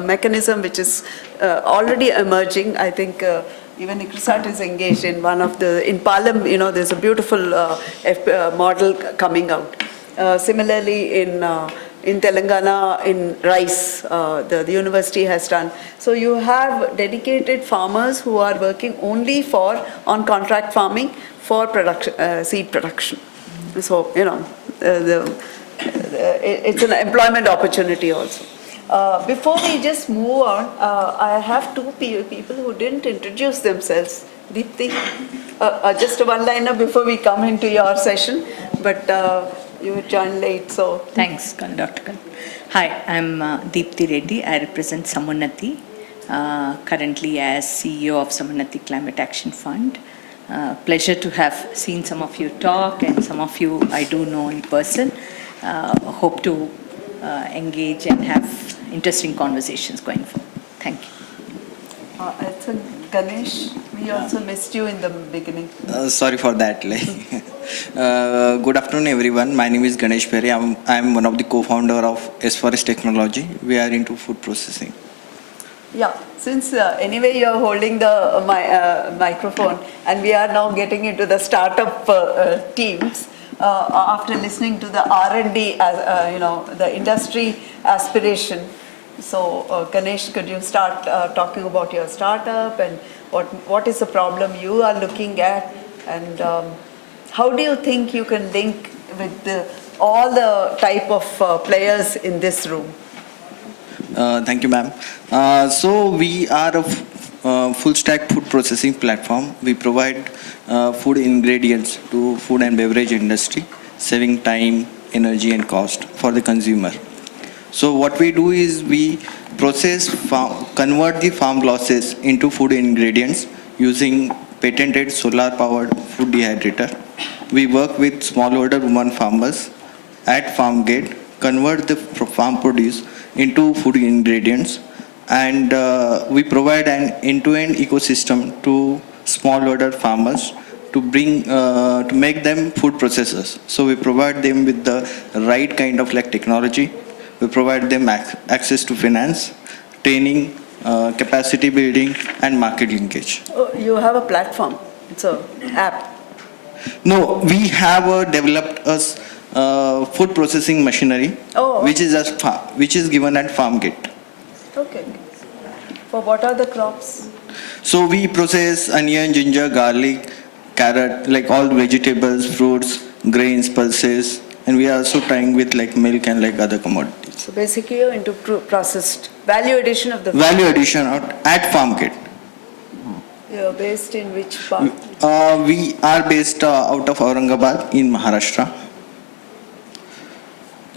mechanism which is already emerging. I think even ICRISAT is engaged in one of in Palam, there's a beautiful model coming out. Similarly, in Telangana, in rice, the university has done. So you have dedicated farmers who are working only on contract farming for production, seed production. So, it's an employment opportunity also. Before we just move on, I have two people who didn't introduce themselves. Deepthi, just a one-liner before we come into your session, but you joined late, so. Thanks, Dr. Hi, I'm Deepthi Reddy. I represent Samunati, currently as CEO of Samunati Climate Action Fund. Pleasure to have seen some of you talk, and some of you I do know in person. Hope to engage and have interesting conversations going forward. Thank you. Ganesh, we also missed you in the beginning. Sorry for that. Good afternoon, everyone. My name is Ganesh Perry. I'm one of the co-founder of S4S Technology. We are into food processing. Yeah, since anyway you are holding the microphone, and we are now getting into the startup teams. After listening to the R&D, the industry aspiration. So Ganesh, could you start talking about your startup and what is the problem you are looking at, and how do you think you can link with all the type of players in this room? Thank you, ma'am. So we are a full stack food processing platform. We provide food ingredients to food and beverage industry, saving time, energy and cost for the consumer. So what we do is we convert the farm losses into food ingredients using patented solar-powered food dehydrator. We work with smallholder women farmers at farm gate, convert the farm produce into food ingredients, and we provide an end-to-end ecosystem to smallholder farmers to bring to make them food processors. So we provide them with the right kind of like technology. We provide them access to finance, training, capacity building, and market linkage. Oh, you have a platform. It's an app. No, we have developed a food processing machinery, which is given at farm gate. Okay. For what are the crops? So we process onion, ginger, garlic, carrot, like all vegetables, fruits, grains, pulses, and we are also trying with like milk and like other commodities. So basically you're into processed value addition of the value addition at farm gate. You're based in which part? We are based out of Aurangabad in Maharashtra.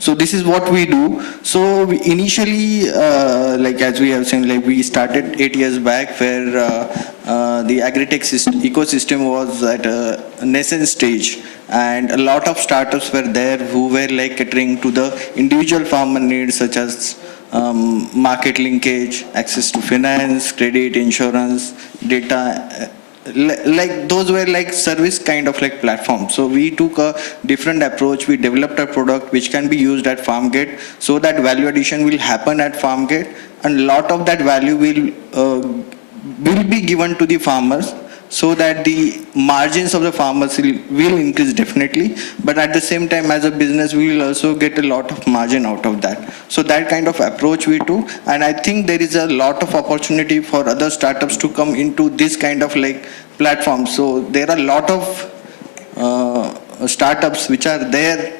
So this is what we do. So we initially, like as we have seen, like we started 8 years back, where the agri-tech ecosystem was at a nascent stage, and a lot of startups were there who were like catering to the individual farmer needs, such as market linkage, access to finance, credit, insurance, data. Like those were like service kind of like platforms. So we took a different approach. We developed a product which can be used at farm gate, so that value addition will happen at farm gate, and a lot of that value will be given to the farmers, so that the margins of the farmers will increase definitely, but at the same time as a business we will also get a lot of margin out of that. So that kind of approach we do, and I think there is a lot of opportunity for other startups to come into this kind of like platform. So there are a lot of startups which are there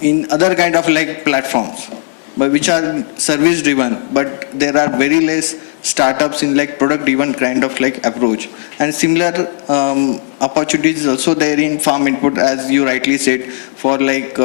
in other kind of like platforms, but which are service driven, but there are very less startups in like product driven kind of like approach. And similar opportunities also there in farm input, as you rightly said, for like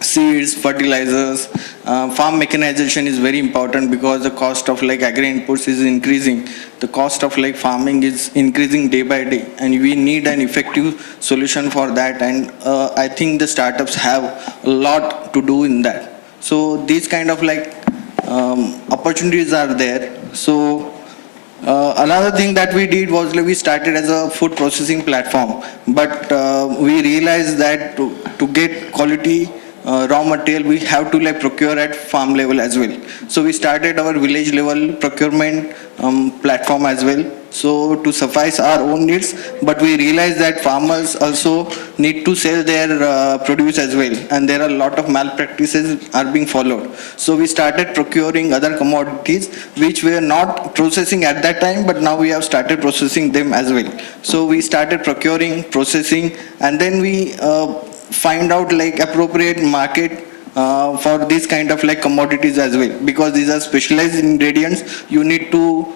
seeds, fertilizers, farm mechanization is very important, because the cost of like agri inputs is increasing. The cost of like farming is increasing day by day, and we need an effective solution for that. And I think the startups have a lot to do in that. So these kind of like opportunities are there. So another thing that we did was we started as a food processing platform, but we realized that to get quality raw material, we have to like procure at farm level as well. So we started our village level procurement platform as well, so to suffice our own needs, but we realized that farmers also need to sell their produce as well, and there are a lot of malpractices are being followed. So we started procuring other commodities which we were not processing at that time, but now we have started processing them as well. So we started procuring, processing, and then we find out like appropriate market for this kind of like commodities as well, because these are specialized ingredients. You need to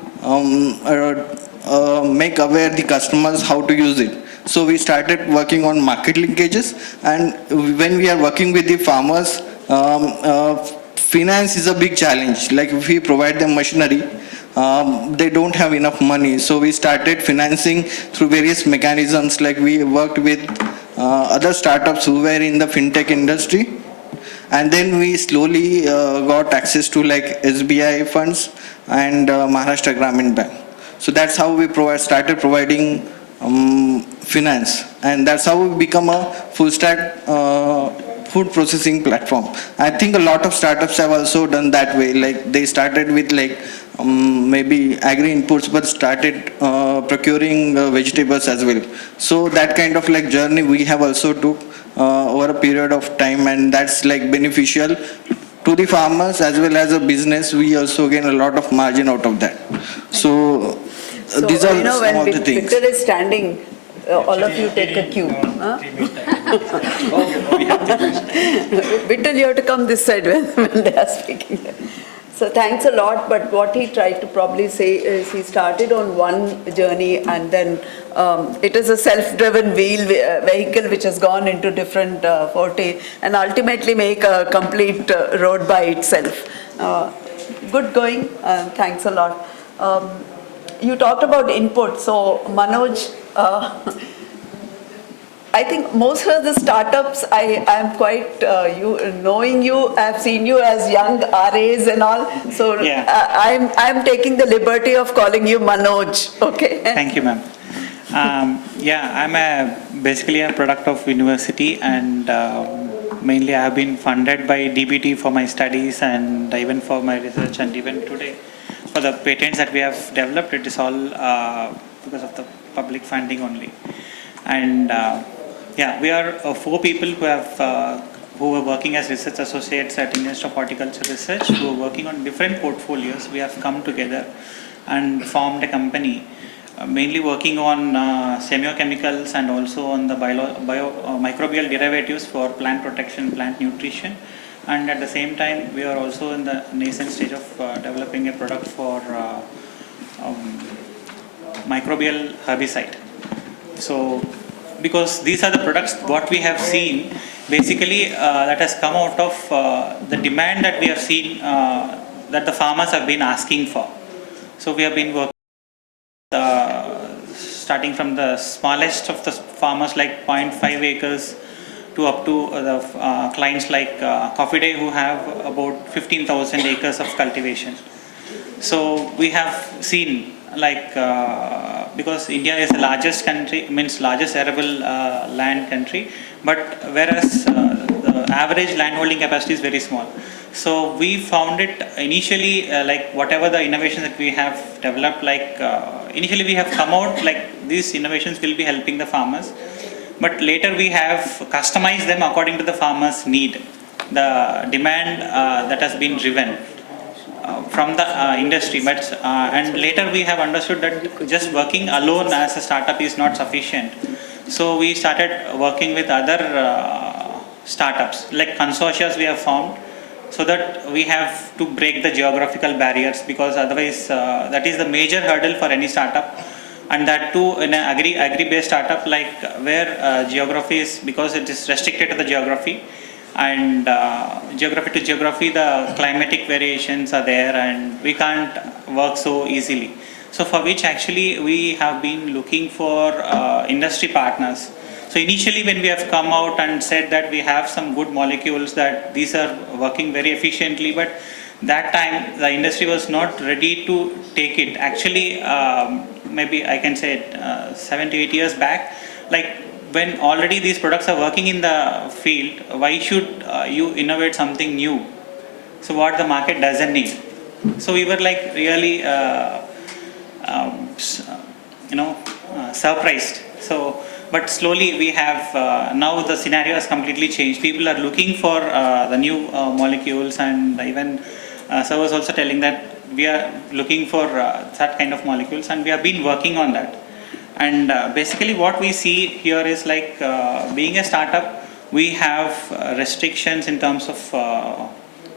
make aware the customers how to use it. So we started working on market linkages, and when we are working with the farmers, finance is a big challenge. Like if we provide them machinery, they don't have enough money. So we started financing through various mechanisms. Like we worked with other startups who were in the fintech industry, and then we slowly got access to like SBI funds and Maharashtra Gramin Bank. So that's how we started providing finance, and that's how we become a full stack food processing platform. I think a lot of startups have also done that way. Like they started with like maybe agri inputs, but started procuring vegetables as well. So that kind of like journey we have also took over a period of time, and that's like beneficial to the farmers as well as a business. We also gain a lot of margin out of that. So these are some of the things. Vithal is standing, all of you take a cue. Huh? Vithal, you have to come this side when they are speaking. So thanks a lot, but what he tried to probably say is he started on one journey, and then it is a self-driven vehicle which has gone into different forte and ultimately make a complete road by itself. Good going, thanks a lot. you talked about input. So Manoj, I think most of the startups, I'm quite, knowing you, I've seen you as young RAs and all. So I'm taking the liberty of calling you Manoj. Okay. Thank you, ma'am. I'm basically a product of university, and mainly I have been funded by DBT for my studies and even for my research, and even today for the patents that we have developed, it is all because of the public funding only. And we are 4 people who are working as research associates at Institute of Horticulture Research, who are working on different portfolios. We have come together and formed a company, mainly working on semiochemicals and also on the microbial derivatives for plant protection, plant nutrition. And at the same time, we are also in the nascent stage of developing a product for microbial herbicide. So, because these are the products what we have seen, basically that has come out of the demand that we have seen that the farmers have been asking for. So we have been working starting from the smallest of the farmers like 0.5 acres to up to the clients like Coffee Day, who have about 15,000 acres of cultivation. So we have seen, like because India is the largest country, means largest arable land country, but whereas the average landholding capacity is very small. So we found it initially like whatever the innovations that we have developed, like initially we have come out like these innovations will be helping the farmers, but later we have customized them according to the farmers' need, the demand that has been driven from the industry. But and later we have understood that just working alone as a startup is not sufficient. So we started working with other startups, like consortia we have formed, so that we have to break the geographical barriers, because otherwise that is the major hurdle for any startup. And that too in an agri-based startup, like where geography is, because it is restricted to the geography, and geography to geography the climatic variations are there and we can't work so easily. So for which actually we have been looking for industry partners. So initially when we have come out and said that we have some good molecules, that these are working very efficiently, but that time the industry was not ready to take it. Actually maybe I can say 7 to 8 years back, like when already these products are working in the field, why should you innovate something new? So what the market doesn't need. So we were like really surprised. So but slowly we have now the scenario has completely changed. People are looking for the new molecules, and even Sir was also telling that we are looking for that kind of molecules, and we have been working on that. And basically what we see here is like being a startup, we have restrictions in terms of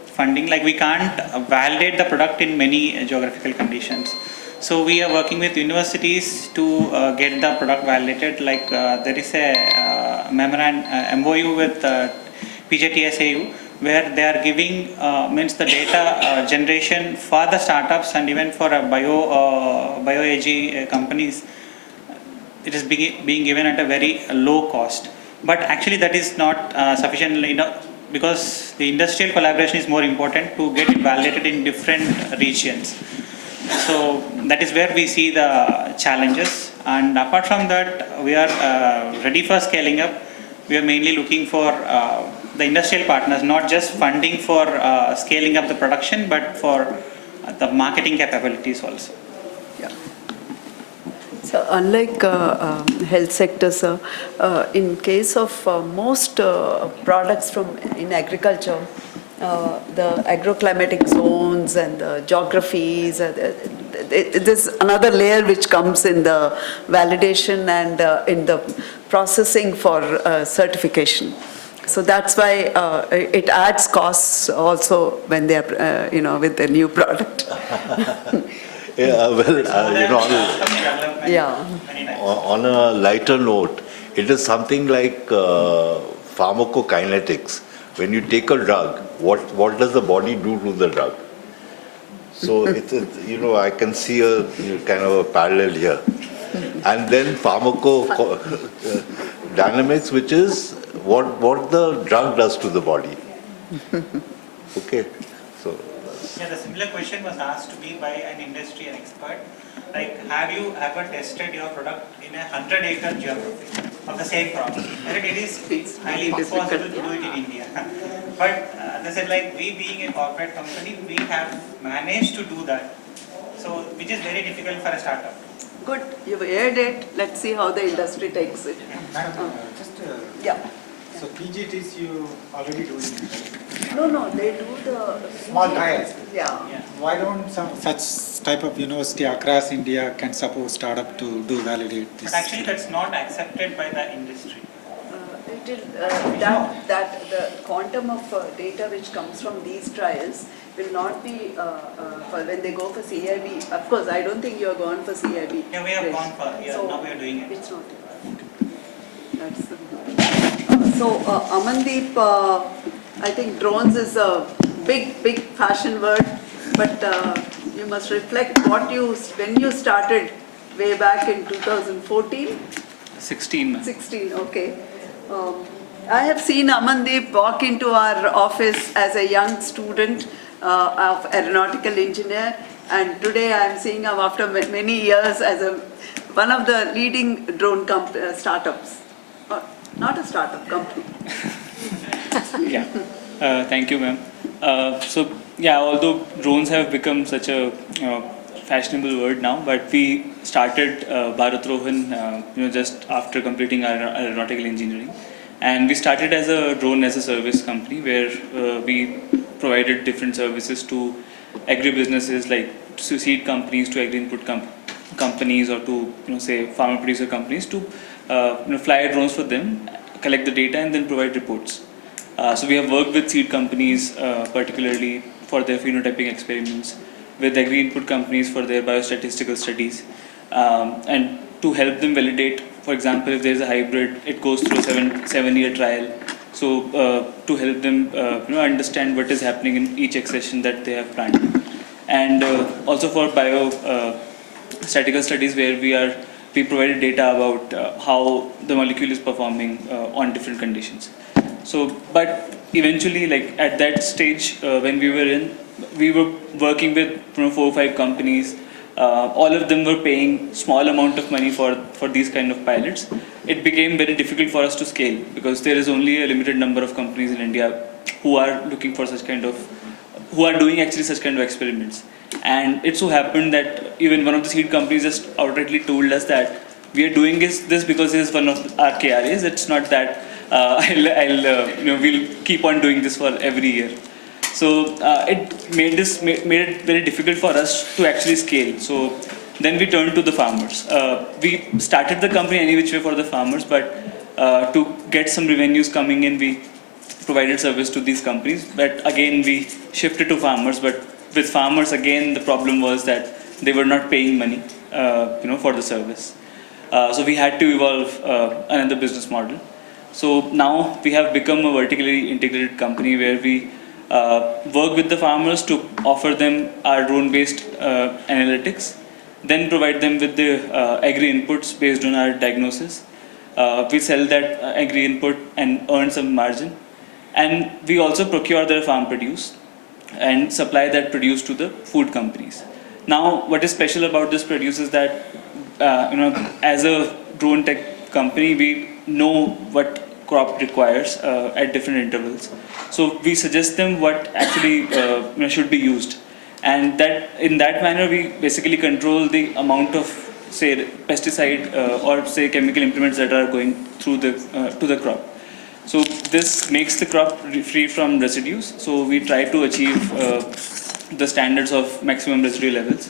funding, like we can't validate the product in many geographical conditions. So we are working with universities to get the product validated, like there is a MOU with PJTSAU, where they are giving means the data generation for the startups and even for bio-AG companies. It is being given at a very low cost, but actually that is not sufficient, because the industrial collaboration is more important to get it validated in different regions. So that is where we see the challenges, and apart from that we are ready for scaling up. We are mainly looking for the industrial partners, not just funding for scaling up the production, but for the marketing capabilities also. So unlike health sectors, in case of most products in agriculture, the agroclimatic zones and the geographies, there's another layer which comes in the validation and in the processing for certification. So that's why it adds costs also when they are, with the new product. On a lighter note, it is something like pharmacokinetics. When you take a drug, what does the body do to the drug? So I can see a kind of a parallel here. And then pharmacodynamics, which is what the drug does to the body. Okay, so. Yeah, the similar question was asked to me by an industry expert. Like, have you ever tested your product in a 100-acre geography of the same crop? And it's highly impossible to do it in India. But they said, like, we being a corporate company, we have managed to do that. So, which is very difficult for a startup. Good, you've aired it. Let's see how the industry takes it. Yeah. So PGTs you already do it, right? No, they do the small trials. Yeah. Why don't some such type of university across India can support startup to do validate this? But actually, that's not accepted by the industry. The quantum of data which comes from these trials will not be for when they go for CIB. Of course, I don't think you are gone for CIB. Yeah, we have gone for. Yeah, so now we are doing it. It's not. That's the. So Amandeep, I think drones is a big fashion word, but you must reflect when you started way back in 2014. 16. 16, okay. I have seen Amandeep walk into our office as a young student of aeronautical engineer, and today I am seeing him after many years as one of the leading drone startups. Not a startup, company. Yeah, thank you, ma'am. So, yeah, although drones have become such a fashionable word now, but we started Bharat Rohan, just after completing our aeronautical engineering. And we started as a drone as a service company where we provided different services to agri-businesses like to seed companies, to agri-input companies, or to say farmer producer companies to fly drones for them, collect the data, and then provide reports. So we have worked with seed companies particularly for their phenotyping experiments, with agri-input companies for their biostatistical studies, and to help them validate. For example, if there is a hybrid, it goes through a seven-year trial. So to help them understand what is happening in each accession that they have planned, and also for biostatistical studies where we provided data about how the molecule is performing on different conditions. So, but eventually, like at that stage when we were working with 4 or 5 companies. All of them were paying small amount of money for these kind of pilots. It became very difficult for us to scale because there is only a limited number of companies in India who are looking for who are doing actually such kind of experiments. And it so happened that even one of the seed companies just outrightly told us that we are doing this because it is one of our KRAs. It's not that we'll keep on doing this for every year. So it made it very difficult for us to actually scale. So then we turned to the farmers. We started the company any which way for the farmers, but to get some revenues coming in, we provided service to these companies. But again, we shifted to farmers. But with farmers, again, the problem was that they were not paying money, for the service. So we had to evolve another business model. So now we have become a vertically integrated company where we work with the farmers to offer them our drone-based analytics, then provide them with the agri inputs based on our diagnosis. We sell that agri input and earn some margin, and we also procure their farm produce and supply that produce to the food companies. Now, what is special about this produce is that as a drone tech company, we know what crop requires at different intervals. So we suggest them what actually should be used, and that in that manner we basically control the amount of say pesticide or say chemical implements that are going through to the crop. So this makes the crop free from residues. So we try to achieve the standards of maximum residue levels,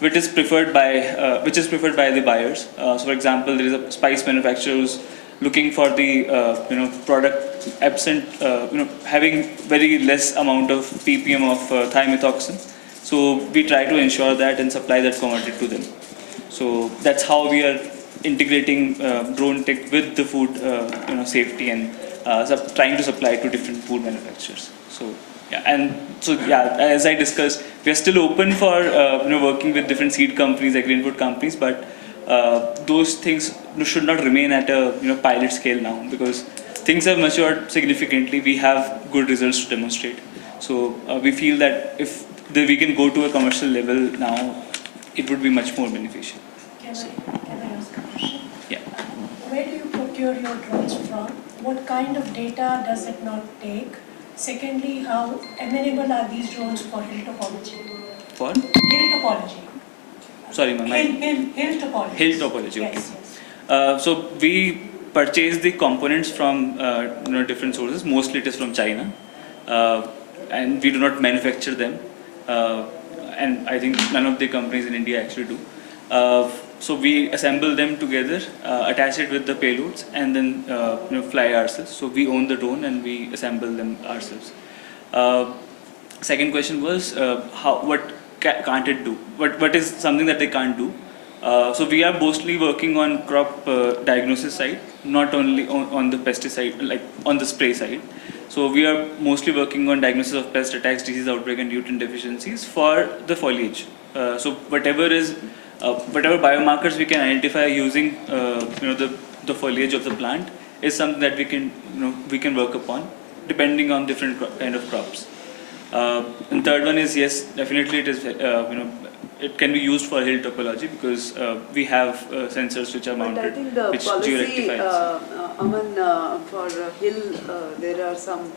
which is preferred by the buyers. So for example, there is a spice manufacturer who's looking for the product absent, having very less amount of ppm of thiamethoxam. So we try to ensure that and supply that commodity to them. So that's how we are integrating drone tech with the food safety and trying to supply to different food manufacturers. So Yeah, and so as I discussed, we are still open for working with different seed companies, agri-input companies, but those things should not remain at a pilot scale now, because things have matured significantly. We have good results to demonstrate. So we feel that if we can go to a commercial level now, it would be much more beneficial. Can I ask a question? Yeah. Where do you procure your drones from? What kind of data does it not take? Secondly, how amenable are these drones for hill topology? For? Hill topology. Sorry, ma'am. Hill topology. Hill topology, okay. Yes. So we purchase the components from different sources. Mostly it is from China, and we do not manufacture them. And I think none of the companies in India actually do. So we assemble them together, attach it with the payloads, and then fly ourselves. So we own the drone and we assemble them ourselves. Second question was what can't it do? What is something that they can't do? So we are mostly working on crop diagnosis side, not only on the pesticide, like on the spray side. So we are mostly working on diagnosis of pest attacks, disease outbreak, and nutrient deficiencies for the foliage. So whatever biomarkers we can identify using the foliage of the plant is something that we can work upon depending on different kind of crops. And third one is, yes, definitely it is it can be used for hill topology, because we have sensors which are mounted, but I think the which policy, geo-rectifies. for hill, there are some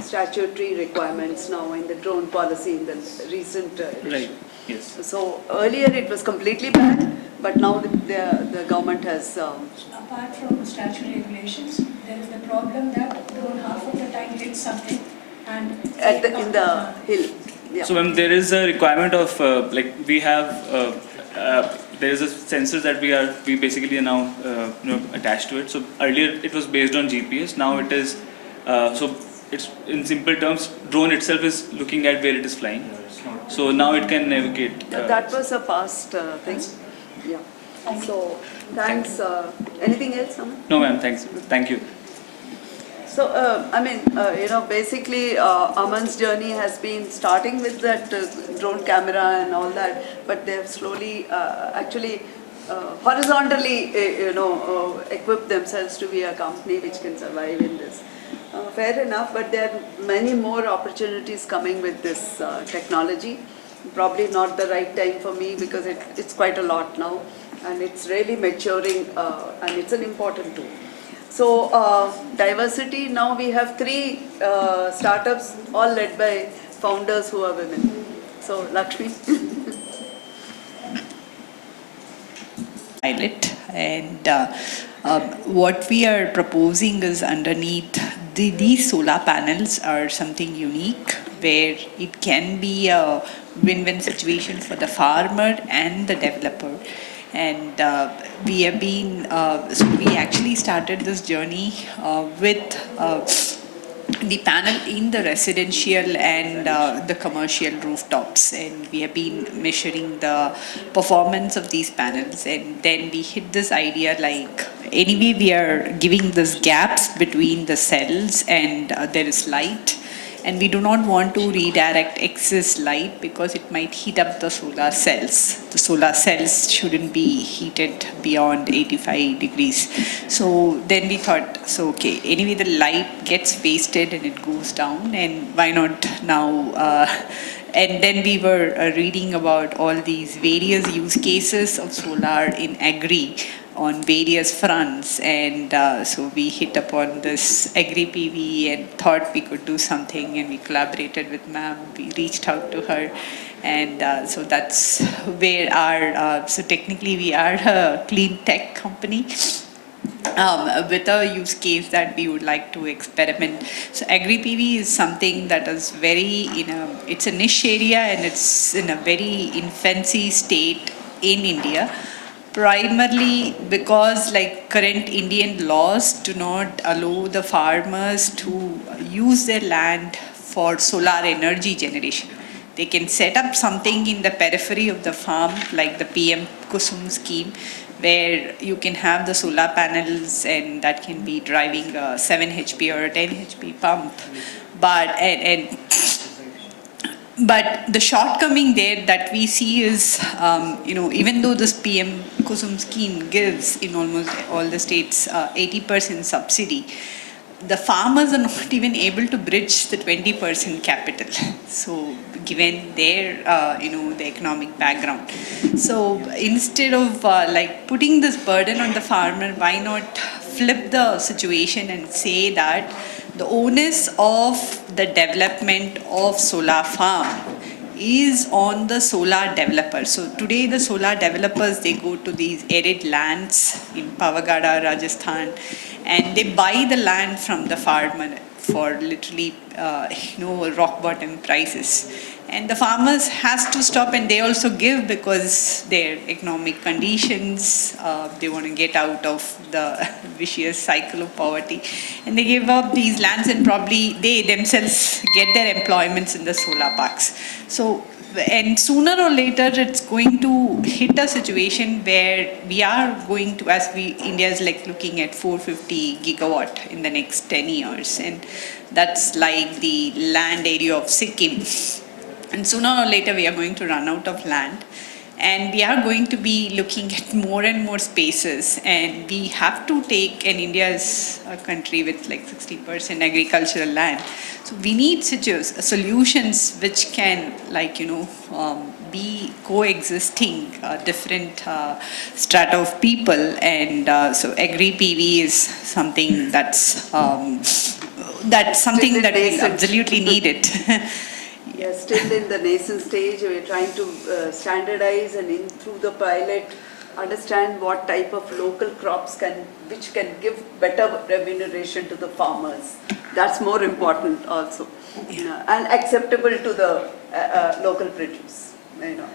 statutory requirements now in the drone policy in the recent edition. Right. Yes. So earlier it was completely banned, but now the government has. Apart from statutory regulations, there is the problem that drone half of the time hits something and In the hill. Yeah. So there is a requirement of we have there is a sensor that we basically are now attached to it. So earlier it was based on GPS. Now it is so it's in simple terms, drone itself is looking at where it is flying. So now it can navigate. That was a past thing. Yeah. So thanks. Anything else, Aman? No, ma'am. Thanks. Thank you. So, basically Aman's journey has been starting with that drone camera and all that, but they have slowly, horizontally, equipped themselves to be a company which can survive in this. Fair enough, but there are many more opportunities coming with this technology. Probably not the right time for me, because it's quite a lot now, and it's really maturing, and it's an important tool. So diversity, now we have 3 startups, all led by founders who are women. So Lakshmi. Pilot, and what we are proposing is underneath these solar panels are something unique, where it can be a win-win situation for the farmer and the developer. And we have been, so we actually started this journey with the panel in the residential and the commercial rooftops, and we have been measuring the performance of these panels, and then we hit this idea like, anyway we are giving these gaps between the cells, and there is light, and we do not want to redirect excess light because it might heat up the solar cells. The solar cells shouldn't be heated beyond 85 degrees. So then we thought, so okay, anyway the light gets wasted and it goes down, and why not now? And then we were reading about all these various use cases of solar in agri on various fronts, and so we hit upon this Agri PV and thought we could do something, and we collaborated with ma'am, we reached out to her, and so that's where our, so technically we are a clean tech company with a use case that we would like to experiment. So Agri PV is something that is very, it's a niche area, and it's in a very infancy state in India. Primarily because current Indian laws do not allow the farmers to use their land for solar energy generation. They can set up something in the periphery of the farm, like the PM Kusum scheme, where you can have the solar panels and that can be driving a 7 HP or a 10 HP pump. But and But the shortcoming there that we see is, even though this PM Kusum scheme gives in almost all the states 80% subsidy, the farmers are not even able to bridge the 20% capital. So given their, the economic background. So instead of putting this burden on the farmer, why not flip the situation and say that the onus of the development of solar farm is on the solar developer. So today the solar developers, they go to these arid lands in Pavagada, Rajasthan, and they buy the land from the farmer for literally, rock bottom prices. And the farmers has to stop, and they also give because their economic conditions, they want to get out of the vicious cycle of poverty. And they give up these lands, and probably they themselves get their employments in the solar parks. So, and sooner or later, it's going to hit a situation where we are going to, India is looking at 450 gigawatt in the next 10 years. And that's like the land area of Sikkim. And sooner or later, we are going to run out of land. And we are going to be looking at more and more spaces. And we have to take, and India is a country with 60% agricultural land. So we need solutions which can, be coexisting different strata of people. And so Agri-PV is something that's something that is absolutely needed. We are still in the nascent stage. We are trying to standardize and through the pilot understand what type of local crops which can give better remuneration to the farmers. That's more important also, and acceptable to the local produce.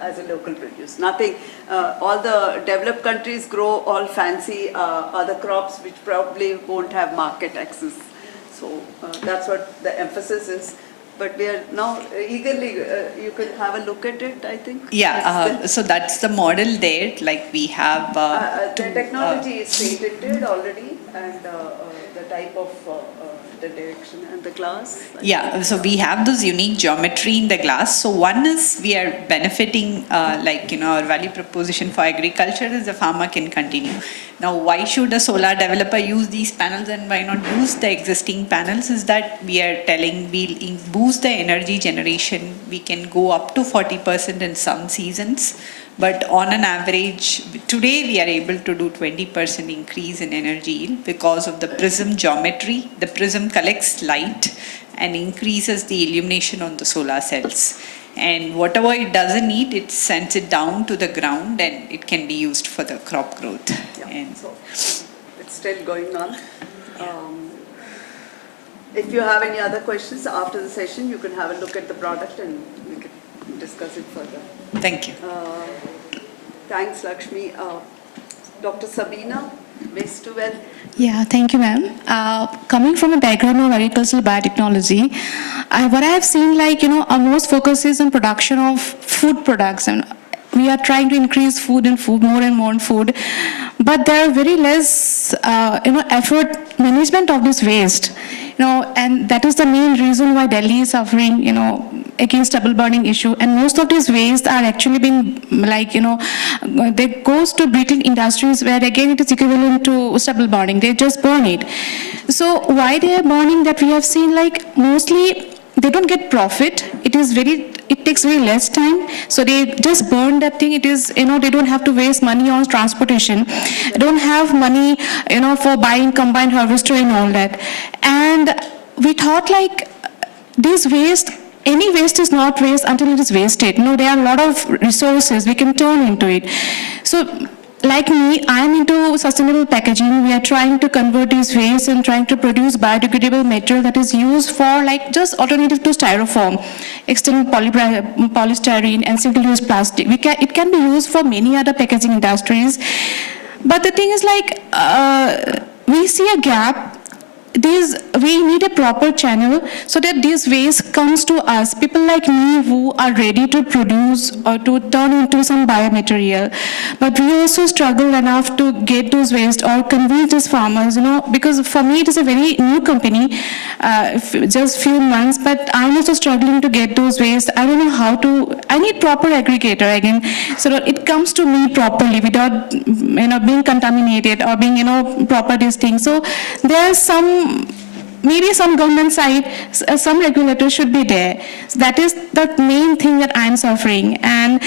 As a local produce. Nothing, all the developed countries grow all fancy other crops which probably won't have market access. So that's what the emphasis is. But we are now eagerly, you can have a look at it, I think. Yeah, so that's the model there. We have... the technology is patented already, and the type of the direction and the glass. Yeah, so we have this unique geometry in the glass. So one is we are benefiting, our value proposition for agriculture is the farmer can continue. Now, why should a solar developer use these panels and why not use the existing panels is that we are telling we'll boost the energy generation. We can go up to 40% in some seasons. But on an average, today we are able to do 20% increase in energy yield because of the prism geometry. The prism collects light and increases the illumination on the solar cells. And whatever it doesn't need, it sends it down to the ground and it can be used for the crop growth. Yeah, and so it's still going on. If you have any other questions after the session, you can have a look at the product and we can discuss it further. Thank you. Thanks, Lakshmi. Dr. Sabina, Waste to Wealth. Yeah, thank you, ma'am. Coming from a background of agricultural biotechnology, what I have seen, our most focus is on production of food products, and we are trying to increase food, more and more in food, but there are very less, effort management of this waste, and that is the main reason why Delhi is suffering, against double burning issue, and most of these waste are actually being they goes to brittle industries where again it is equivalent to stubble burning. They just burn it. So why they are burning that we have seen mostly they don't get profit. It takes very less time. So they just burn that thing. It is, they don't have to waste money on transportation. They don't have money, for buying combined harvester and all that. And we thought this waste, any waste is not waste until it is wasted. There are a lot of resources we can turn into it. So like me, I am into sustainable packaging. We are trying to convert these waste and trying to produce biodegradable material that is used for just alternative to styrofoam, extended polystyrene and single-use plastic. It can be used for many other packaging industries. But the thing is we see a gap. we need a proper channel so that this waste comes to us, people like me who are ready to produce or to turn into some biomaterial. But we also struggle enough to get those waste or convince these farmers, because for me it is a very new company, just few months, but I'm also struggling to get those waste. I don't know how to, I need proper aggregator again, so that it comes to me properly without, being contaminated or being, proper this thing. So there's maybe some government side, some regulators should be there. So that is the main thing that I'm suffering. And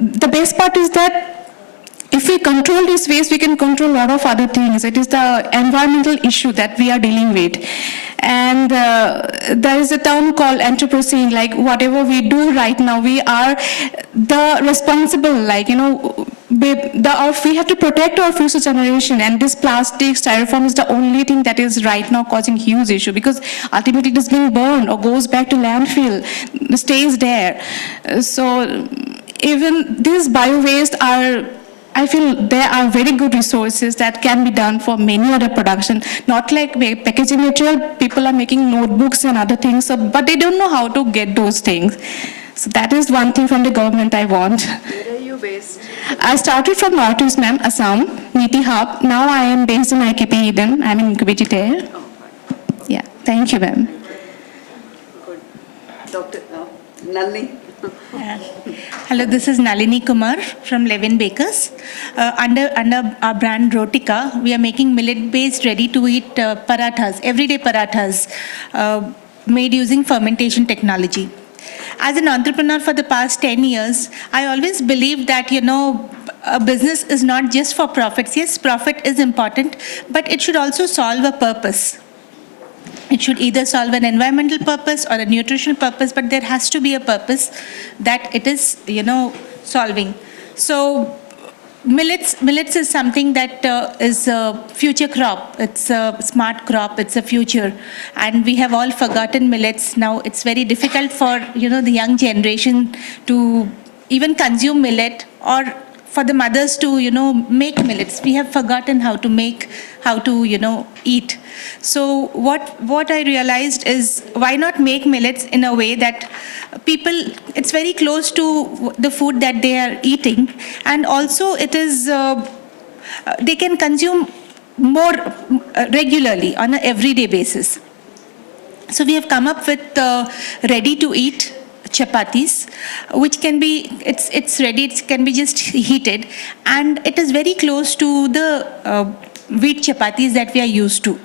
the best part is that if we control this waste, we can control a lot of other things. It is the environmental issue that we are dealing with. And there is a term called Anthropocene, like whatever we do right now, we are the responsible, we have to protect our future generation, and this plastic, styrofoam is the only thing that is right now causing huge issue, because ultimately it is being burned or goes back to landfill, stays there. So even these bio-waste I feel there are very good resources that can be done for many other production, not like packaging material. People are making notebooks and other things, but they don't know how to get those things. So that is one thing from the government I want. Where are you based? I started from Northeast, ma'am, Assam, Niti Hub. Now I am based in IKP Eden. I'm in Incubator there. Yeah, thank you, ma'am. Good. Dr. Nalini. Hello, this is Nalini Kumar from Levin Bakers. Under our brand Rotika, we are making millet-based ready-to-eat parathas, everyday parathas, made using fermentation technology. As an entrepreneur for the past 10 years, I always believed that, a business is not just for profits. Yes, profit is important, but it should also solve a purpose. It should either solve an environmental purpose or a nutritional purpose, but there has to be a purpose that it is, solving. So millets is something that is a future crop. It's a smart crop. It's a future. And we have all forgotten millets. Now it's very difficult for, the young generation to even consume millet, or for the mothers to, make millets. We have forgotten how to eat. So what I realized is, why not make millets in a way that people, it's very close to the food that they are eating, and also it is, they can consume more regularly on an everyday basis. So we have come up with ready-to-eat chapatis, which can be, it's ready, it can be just heated, and it is very close to the wheat chapatis that we are used to.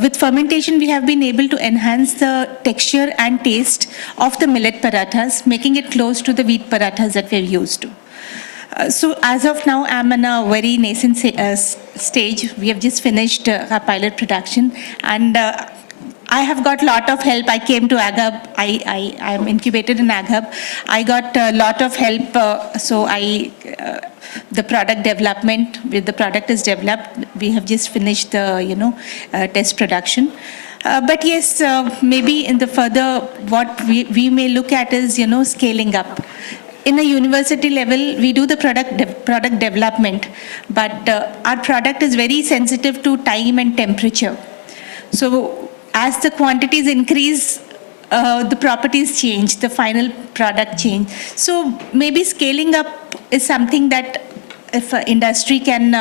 With fermentation, we have been able to enhance the texture and taste of the millet parathas, making it close to the wheat parathas that we are used to. So as of now, I'm in a very nascent stage. We have just finished our pilot production, and I have got a lot of help. I came to AgHub. I am incubated in AgHub. I got a lot of help. The product development, the product is developed. We have just finished the test production. But yes, maybe in the further, what we may look at is scaling up. In a university level, we do the product development, but our product is very sensitive to time and temperature. So as the quantities increase, the properties change, the final product change. So maybe scaling up is something that if industry can,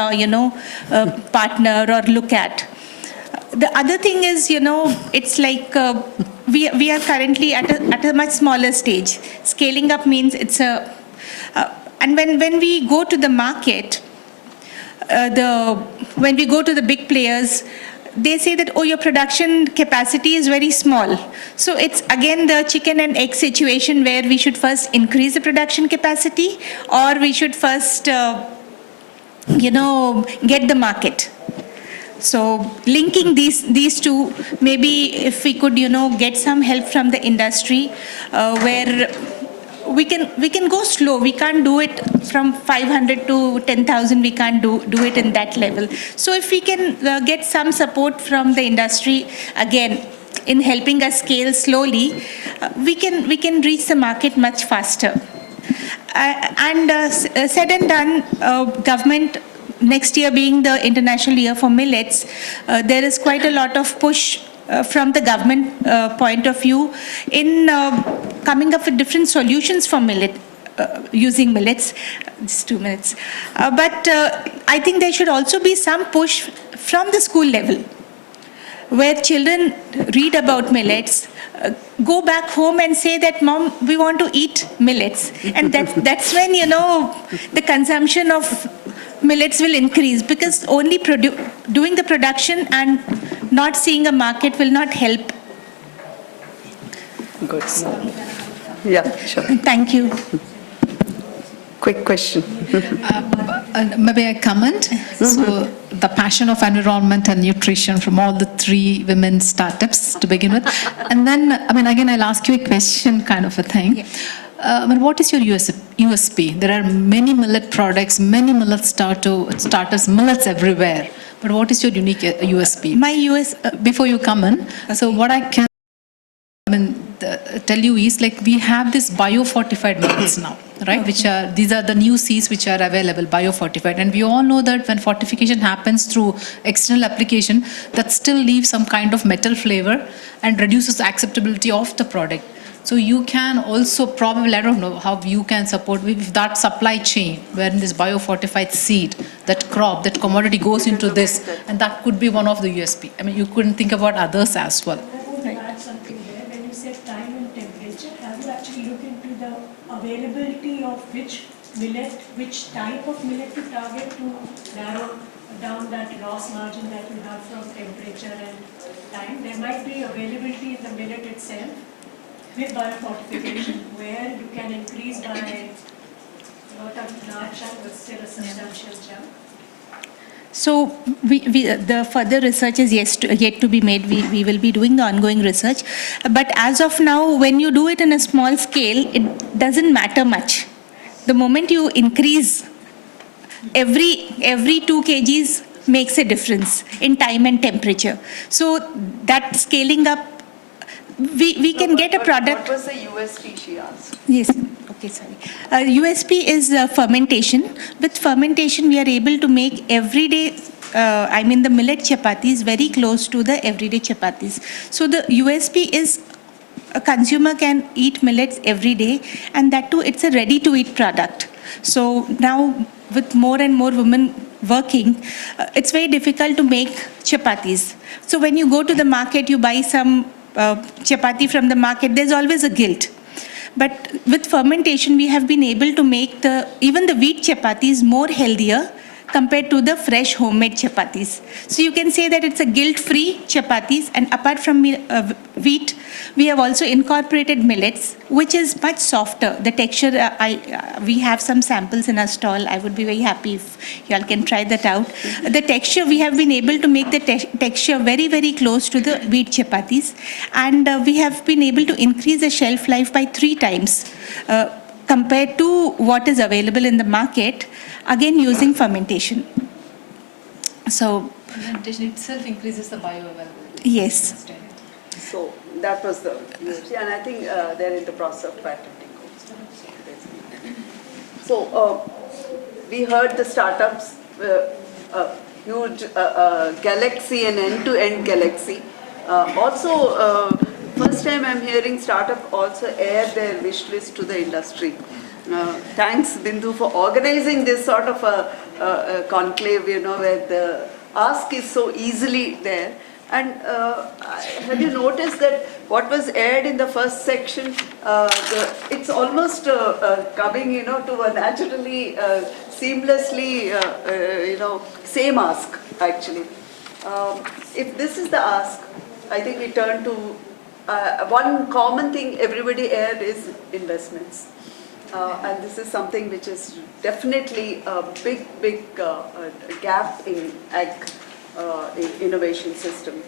partner or look at. The other thing is, it's like we are currently at a much smaller stage. Scaling up means it's a, and when we go to the market, when we go to the big players, they say that, oh, your production capacity is very small. So it's again the chicken and egg situation, where we should first increase the production capacity, or we should first, get the market. So linking these two, maybe if we could, get some help from the industry, where we can go slow. We can't do it from 500 to 10,000. We can't do it in that level. So if we can get some support from the industry, again, in helping us scale slowly, we can reach the market much faster. Said and done, government next year being the International Year for Millets, there is quite a lot of push from the government point of view in coming up with different solutions for millet, using millets. Just 2 minutes. But I think there should also be some push from the school level, where children read about millets, go back home and say that, Mom, we want to eat millets. And that's when, the consumption of millets will increase, because only doing the production and not seeing a market will not help. Good. Yeah, sure. Thank you. Quick question. Maybe I comment. So the passion of environment and nutrition from all the 3 women startups to begin with. And then, again, I'll ask you a question kind of a thing. Yeah. What is your USP? There are many millet products, many millet starters, millets everywhere. But what is your unique USP? Before you come in, okay. So what I can tell you is, like, we have this biofortified millets now, right? Okay. These are the new seeds which are available, biofortified. And we all know that when fortification happens through external application, that still leaves some kind of metal flavor and reduces the acceptability of the product. So you can also probably, I don't know how you can support with that supply chain, wherein this biofortified seed, that crop, that commodity goes into this, and that could be one of the USP. You couldn't think about others as well. Right. Add something there. When you said time and temperature, have you actually looked into the availability of which millet, which type of millet to target to narrow down that loss margin that you have from temperature and time? There might be availability in the millet itself with biofortification, where you can increase by not a large chunk, but still a substantial chunk. So the further research is yet to be made. We will be doing the ongoing research. But as of now, when you do it in a small scale, it doesn't matter much. The moment you increase, every 2 kgs makes a difference in time and temperature. So that scaling up, we can get a product. What was the USP she asked? Yes. Okay, sorry. USP is fermentation. With fermentation, we are able to make everyday, the millet chapatis very close to the everyday chapatis. So the USP is a consumer can eat millets every day, and that too, it's a ready-to-eat product. So now, with more and more women working, it's very difficult to make chapatis. So when you go to the market, you buy some chapati from the market, there's always a guilt. But with fermentation, we have been able to make even the wheat chapatis more healthier compared to the fresh homemade chapatis. So you can say that it's a guilt-free chapatis, and apart from wheat, we have also incorporated millets, which is much softer. The texture, we have some samples in our stall. I would be very happy if you all can try that out. The texture, we have been able to make the texture very, very close to the wheat chapatis, and we have been able to increase the shelf life by 3 times compared to what is available in the market, again using fermentation. So fermentation itself increases the bioavailability. Yes. So that was the USP, and I think they're in the process of patenting. So we heard the startups, huge galaxy and end-to-end galaxy. Also, first time I'm hearing startup also air their wish list to the industry. Thanks, Bindu, for organizing this sort of a conclave, where the ask is so easily there. And have you noticed that what was aired in the first section, it's almost coming, to a naturally, seamlessly, same ask, actually. If this is the ask, I think we turn to one common thing everybody aired is investments. And this is something which is definitely a big gap in ag innovation system.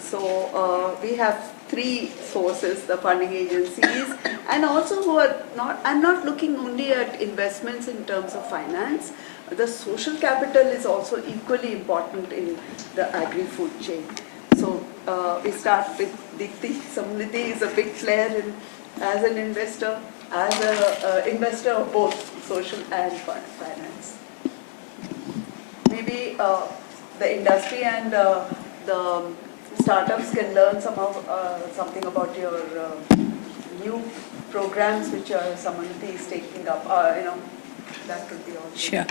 So we have 3 sources, the funding agencies, and also who are not, I'm not looking only at investments in terms of finance. The social capital is also equally important in the agri-food chain. So we start with Dikti. Samniti is a big player as an investor, as an investor of both social and finance. maybe the industry and the startups can learn something about your new programs which Samanati is taking up. That could be also. Sure.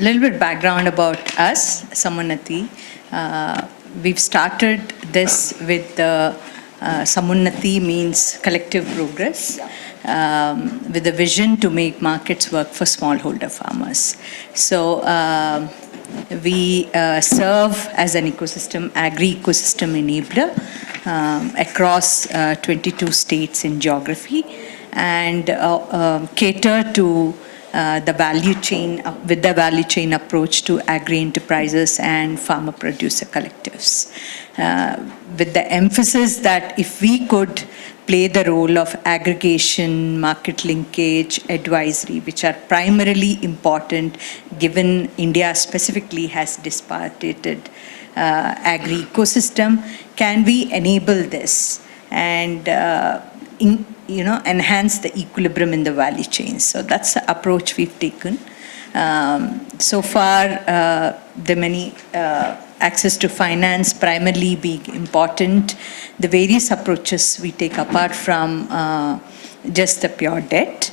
Little bit background about us, Samanati. We've started this with Samunnati means collective progress, with a vision to make markets work for smallholder farmers. So we serve as an ecosystem, agri-ecosystem enabler across 22 states in geography, and cater to the value chain, with the value chain approach to agri-enterprises and farmer-producer collectives. With the emphasis that if we could play the role of aggregation, market linkage, advisory, which are primarily important given India specifically has disparated agri-ecosystem, can we enable this and enhance the equilibrium in the value chain? So that's the approach we've taken. So far, the many access to finance primarily being important. The various approaches we take apart from just the pure debt.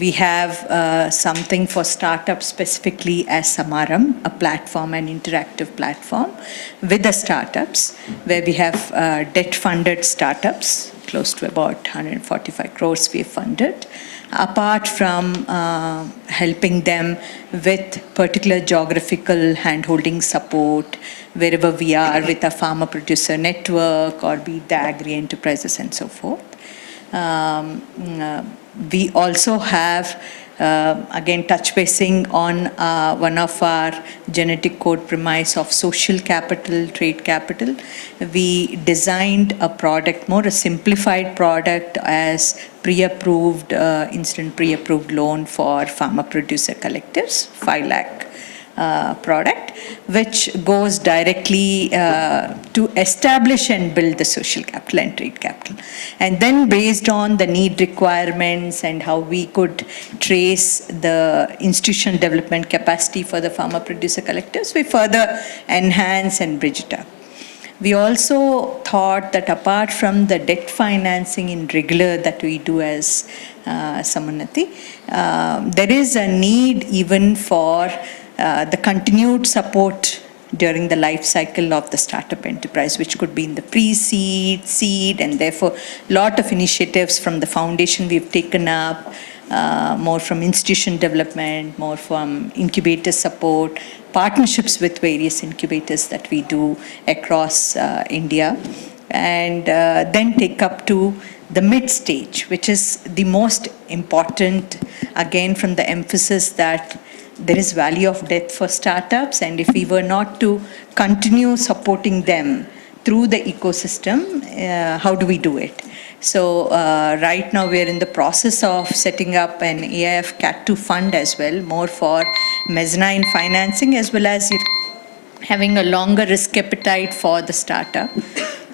We have something for startups specifically as Samaram, a platform, an interactive platform with the startups, where we have debt-funded startups, close to about 145 crores we have funded. Apart from helping them with particular geographical hand-holding support, wherever we are with a farmer-producer network or be it the agri-enterprises and so forth. We also have, again, touch basing on one of our genetic code premise of social capital, trade capital. We designed a product, more a simplified product as pre-approved, instant pre-approved loan for farmer-producer collectives, 5 lakh product, which goes directly to establish and build the social capital and trade capital. And then based on the need requirements and how we could trace the institutional development capacity for the farmer-producer collectives, we further enhance and bridge it up. We also thought that apart from the debt financing in regular that we do as Samanati, there is a need even for the continued support during the life cycle of the startup enterprise, which could be in the pre-seed, seed, and therefore a lot of initiatives from the foundation we've taken up, more from institution development, more from incubator support, partnerships with various incubators that we do across India, and then take up to the mid stage, which is the most important, again from the emphasis that there is value of debt for startups, and if we were not to continue supporting them through the ecosystem, how do we do it? So right now we are in the process of setting up an AIF Cat2 fund as well, more for mezzanine financing, as well as having a longer risk appetite for the startup,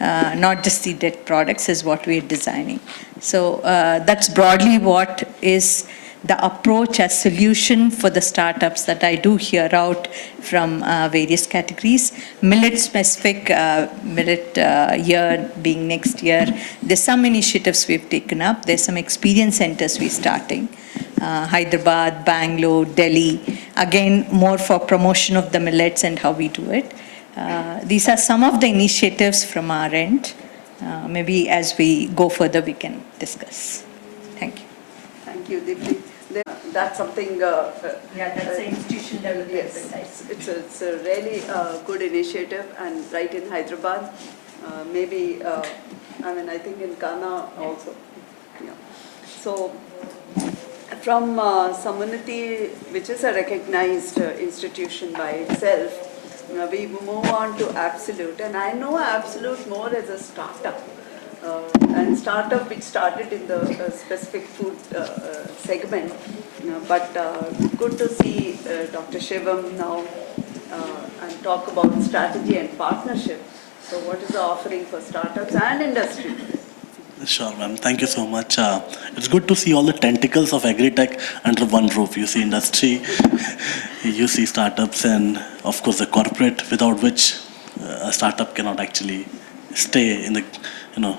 not just the debt products is what we are designing. So that's broadly what is the approach as solution for the startups that I do hear out from various categories. Millet specific, millet year being next year, there's some initiatives we've taken up. There's some experience centers we're starting. Hyderabad, Bangalore, Delhi, again more for promotion of the millets and how we do it. These are some of the initiatives from our end. Maybe as we go further we can discuss. Thank you. Thank you, Dipti. That's something. Yeah, that's an institution development. Yes, it's a really good initiative, and right in Hyderabad, maybe. I think in Ghana also. Yeah. So, from Samanati, which is a recognized institution by itself, we move on to Absolute, and I know Absolute more as a startup. And startup which started in the specific food segment, but good to see Dr. Shivam now and talk about strategy and partnership. So what is the offering for startups and industry? Sure, ma'am. Thank you so much. It's good to see all the tentacles of agri-tech under one roof. You see industry, you see startups, and of course the corporate, without which a startup cannot actually stay in the,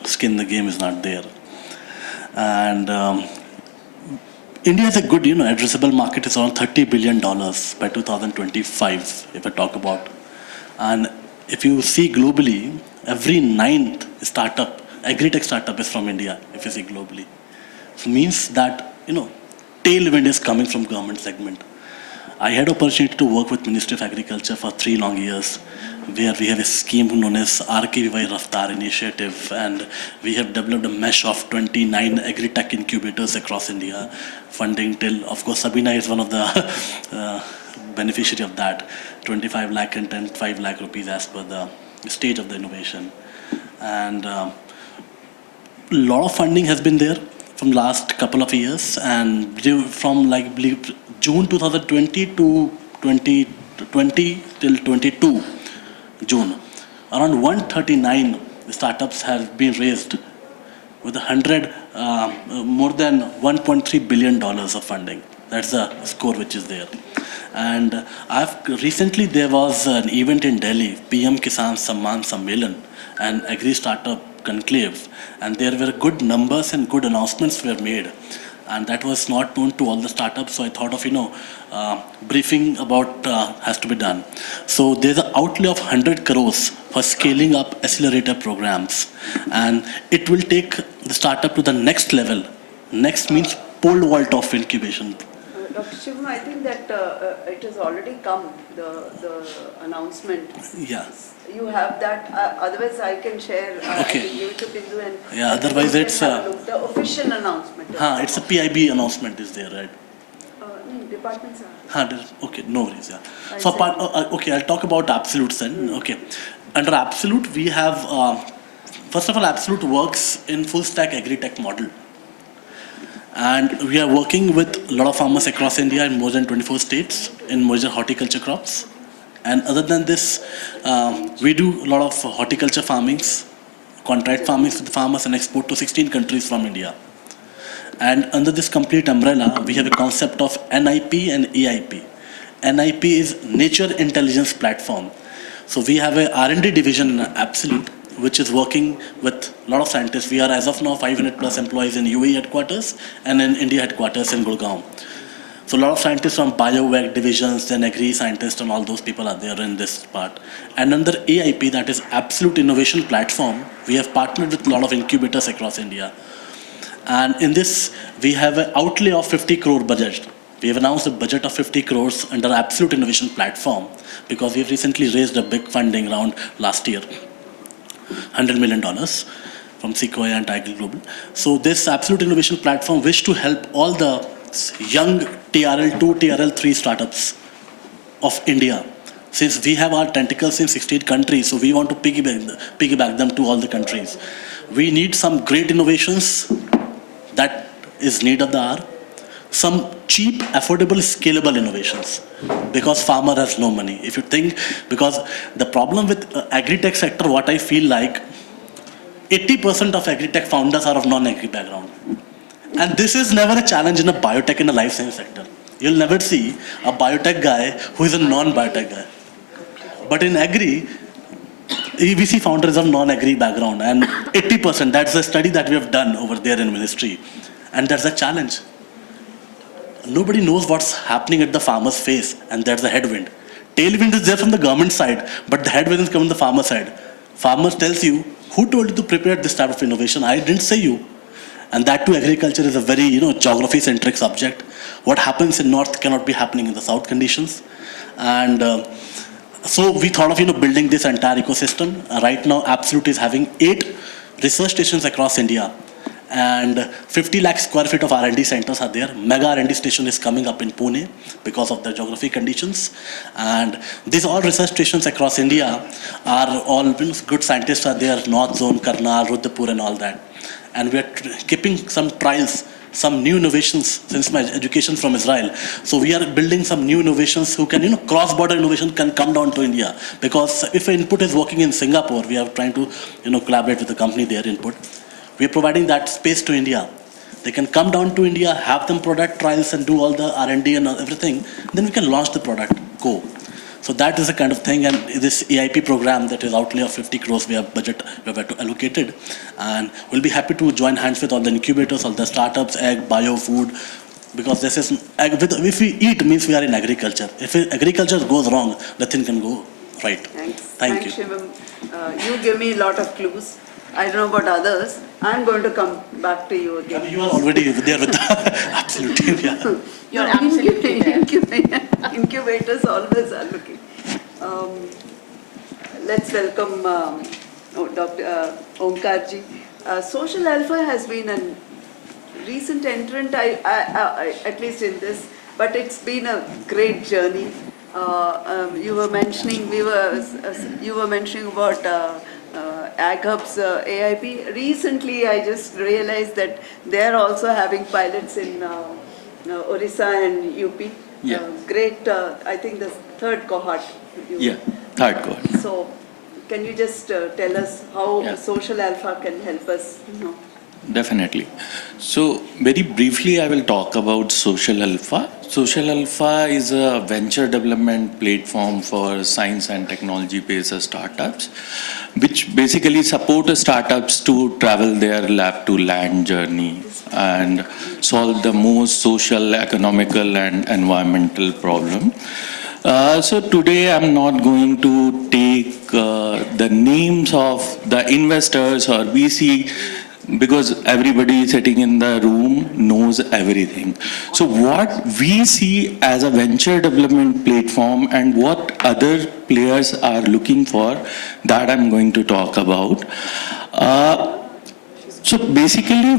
skin in the game is not there. And India has a good, addressable market is around $30 billion by 2025, if I talk about. And if you see globally, every ninth startup, agri-tech startup is from India, if you see globally. So it means that, tailwind is coming from government segment. I had opportunity to work with Ministry of Agriculture for 3 long years, where we have a scheme known as RKVY Raftar initiative, and we have developed a mesh of 29 agri-tech incubators across India, funding till, of course, Sabina is one of the beneficiary of that, 25 lakh and 5 lakh rupees as per the stage of the innovation. And a lot of funding has been there from last couple of years, and from June 2020 to 2020 till 22 June, around 139 startups have been raised with more than $1.3 billion of funding. That's the score which is there. And recently there was an event in Delhi, PM Kisan Samman Sammelan, and Agri Startup Conclave, and there were good numbers and good announcements were made, and that was not known to all the startups. So I thought of briefing about has to be done. So there's an outlay of 100 crores for scaling up accelerator programs, and it will take the startup to the next level. Next means pole vault of incubation. Dr. Shivam, I think that it has already come, the announcement. Yeah. You have that, otherwise I can share, Okay. I can give it to Bindu and... Yeah, otherwise it's... the official announcement. It's a PIB announcement is there, right? Departments are... Okay, no worries, yeah. So okay, I'll talk about Absolutes then. Okay. Under Absolute, we have, first of all, Absolute works in full stack agri-tech model. And we are working with a lot of farmers across India in more than 24 states in major horticulture crops. And other than this, we do a lot of horticulture farmings, contract farmings with farmers, and export to 16 countries from India. And under this complete umbrella, we have a concept of NIP and AIP. NIP is Nature Intelligence Platform. So we have a R&D division in Absolute, which is working with a lot of scientists. We are, as of now, 500 plus employees in UAE headquarters and in India headquarters in Gurgaon. So a lot of scientists from bio-ag divisions, then agri scientists, and all those people are there in this part. And under AIP, that is Absolute Innovation Platform, we have partnered with a lot of incubators across India. And in this, we have an outlay of 50 crore budget. We have announced a budget of 50 crores under Absolute Innovation Platform, because we have recently raised a big funding round last year, $100 million from Sequoia and Tiger Global. So this Absolute Innovation Platform wish to help all the young TRL2, TRL3 startups of India. Since we have our tentacles in 16 countries, so we want to piggyback them to all the countries. We need some great innovations, that is need of the hour. Some cheap, affordable, scalable innovations, because farmer has no money. If you think, because the problem with agri-tech sector, what I feel like, 80% of agri-tech founders are of non-agri background. And this is never a challenge in a biotech and a life science sector. You'll never see a biotech guy who is a non-biotech guy. But in agri, we see founders of non-agri background, and 80%, that's a study that we have done over there in ministry. And that's a challenge. Nobody knows what's happening at the farmer's face, and that's the headwind. Tailwind is there from the government side, but the headwind is coming from the farmer side. Farmer tells you, who told you to prepare this type of innovation? I didn't say you. And that too, agriculture is a very, geography-centric subject. What happens in north cannot be happening in the south conditions. And so we thought of, building this entire ecosystem. Right now, Absolute is having 8 research stations across India. And 50 lakh square feet of R&D centers are there. Mega R&D station is coming up in Pune because of the geography conditions. And these all research stations across India are all good scientists are there, North Zone, Karnal, Rudapur and all that. And we are keeping some trials, some new innovations since my education from Israel. So we are building some new innovations who can, cross-border innovation can come down to India. Because if an input is working in Singapore, we are trying to, collaborate with the company there, input. We are providing that space to India. They can come down to India, have them product trials and do all the R&D and everything. Then we can launch the product, go. So that is the kind of thing, and this EIP program that is outlay of 50 crores we have allocated, and we'll be happy to join hands with all the incubators, all the startups, egg, bio, food, because this is, if we eat means we are in agriculture. If agriculture goes wrong, nothing can go right. Thanks. Thank you. Shivam. You give me a lot of clues. I don't know about others. I'm going to come back to you again. You are already there with the absolute team, yeah. You're absolutely Incubators always are looking. Let's welcome Dr. Omkarji. Social Alpha has been a recent entrant, at least in this, but it's been a great journey. You were mentioning, you were mentioning about AgHub's AIP. Recently, I just realized that they're also having pilots in Orissa and UP. Yeah. Great, I think the third cohort. Yeah, third cohort. So, can you just tell us how Social Alpha can help us? Definitely. So, very briefly, I will talk about Social Alpha. Social Alpha is a venture development platform for science and technology-based startups, which basically support startups to travel their lab to land journey and solve the most social, economical, and environmental problem. So today I'm not going to take the names of the investors or VC, because everybody sitting in the room knows everything. So what we see as a venture development platform and what other players are looking for, that I'm going to talk about. So basically,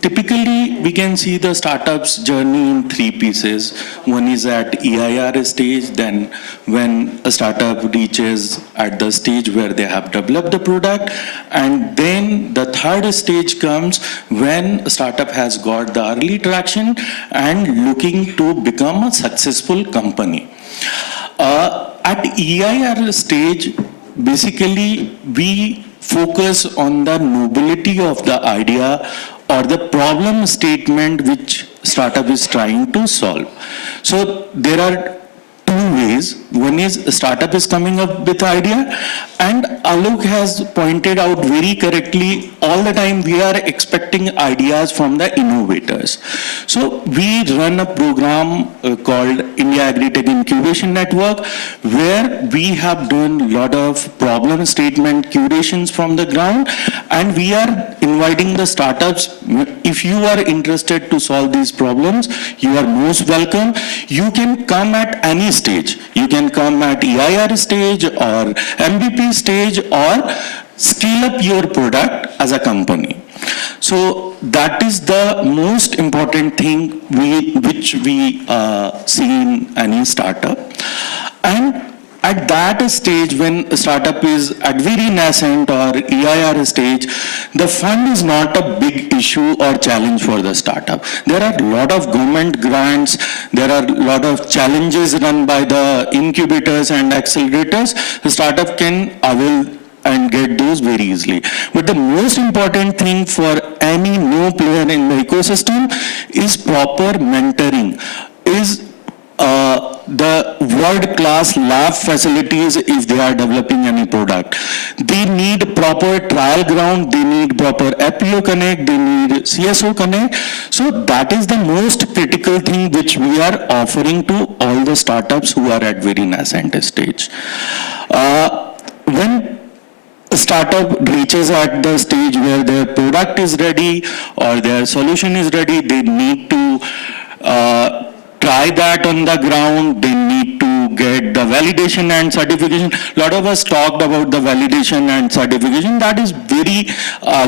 typically we can see the startup's journey in three pieces. One is at EIR stage, then when a startup reaches at the stage where they have developed the product, and then the third stage comes when a startup has got the early traction and looking to become a successful company. At EIR stage, basically we focus on the nobility of the idea or the problem statement which startup is trying to solve. So there are two ways. One is a startup is coming up with idea, and Alok has pointed out very correctly, all the time we are expecting ideas from the innovators. So we run a program called India Agri-Tech Incubation Network, where we have done a lot of problem statement curations from the ground, and we are inviting the startups. If you are interested to solve these problems, you are most welcome. You can come at any stage. You can come at EIR stage or MVP stage or scale up your product as a company. So that is the most important thing which we see in any startup. And at that stage, when a startup is at very nascent or EIR stage, the fund is not a big issue or challenge for the startup. There are a lot of government grants, there are a lot of challenges run by the incubators and accelerators. The startup can avail and get those very easily. But the most important thing for any new player in the ecosystem is proper mentoring, is the world-class lab facilities if they are developing any product. They need proper trial ground, they need proper APO connect, they need CSO connect. So that is the most critical thing which we are offering to all the startups who are at very nascent stage. When a startup reaches at the stage where their product is ready or their solution is ready, they need to try that on the ground, they need to get the validation and certification. A lot of us talked about the validation and certification. That is very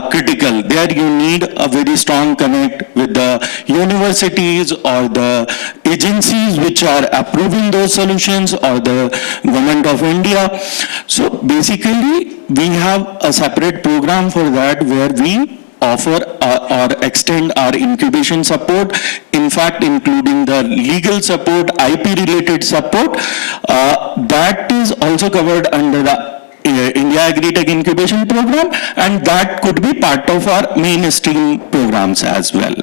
critical. There you need a very strong connect with the universities or the agencies which are approving those solutions or the government of India. So basically, we have a separate program for that where we offer or extend our incubation support, in fact including the legal support, IP related support. That is also covered under the India Agri-Tech Incubation Program, and that could be part of our mainstream programs as well.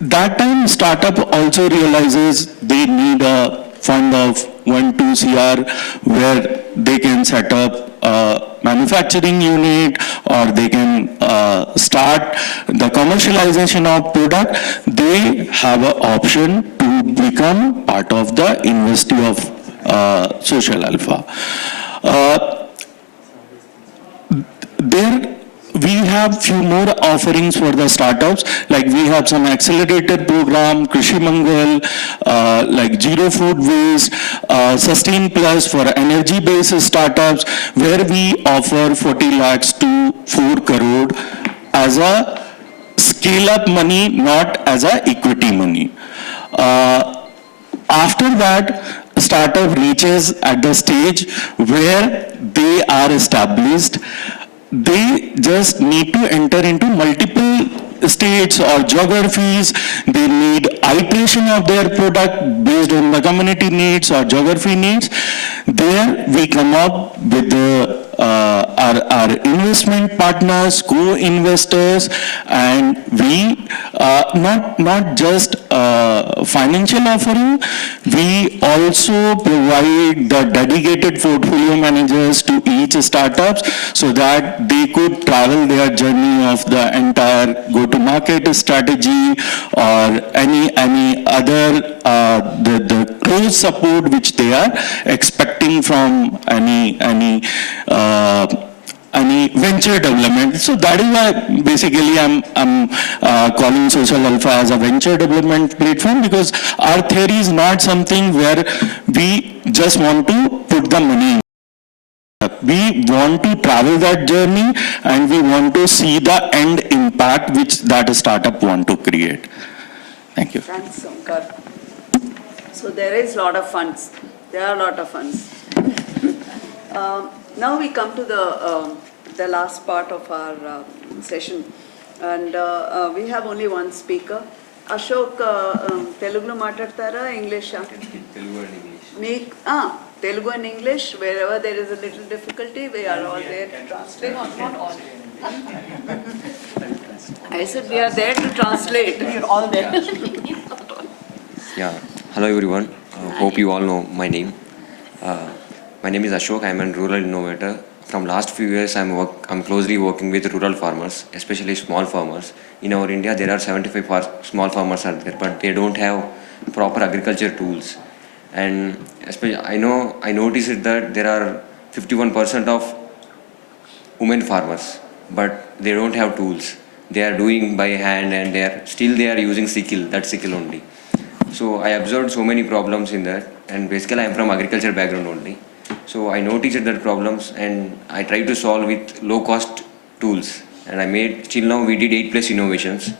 That time, startup also realizes they need a fund of 1-2 CR where they can set up a manufacturing unit or they can start the commercialization of product. They have an option to become part of the investee of Social Alpha. There we have few more offerings for the startups, like we have some accelerator program, Krishi Mangal, like Zero Food Waste, Sustain Plus for energy-based startups, where we offer 40 lakhs to 4 crore as a scale-up money, not as a equity money. After that, startup reaches at the stage where they are established. They just need to enter into multiple states or geographies. They need iteration of their product based on the community needs or geography needs. There we come up with our investment partners, co-investors, and we not just financial offering, we also provide the dedicated portfolio managers to each startups so that they could travel their journey of the entire go-to-market strategy or any other the close support which they are expecting from any venture development. So that is why basically I'm calling Social Alpha as a venture development platform, because our theory is not something where we just want to put the money in. We want to travel that journey and we want to see the end impact which that startup want to create. Thank you. Thanks, Shankar. So there is a lot of funds. There are a lot of funds. Now we come to the last part of our session, and we have only one speaker. Ashok, Telugu maatladtara, English? Telugu and English. Telugu and English. Wherever there is a little difficulty, we are all there to translate. Not all. I said we are there to translate. We are all there. Yeah. Hello everyone. Hope you all know my name. My name is Ashok. I am a rural innovator. From last few years, I'm closely working with rural farmers, especially small farmers. In our India, there are 75 small farmers out there, but they don't have proper agriculture tools. And especially, I noticed that there are 51% of women farmers, but they don't have tools. They are doing by hand, and they are using sickle. That sickle only. So I observed so many problems in that, and basically I am from agriculture background only. So I noticed that problems, and I tried to solve with low-cost tools. And till now we did 8+ innovations,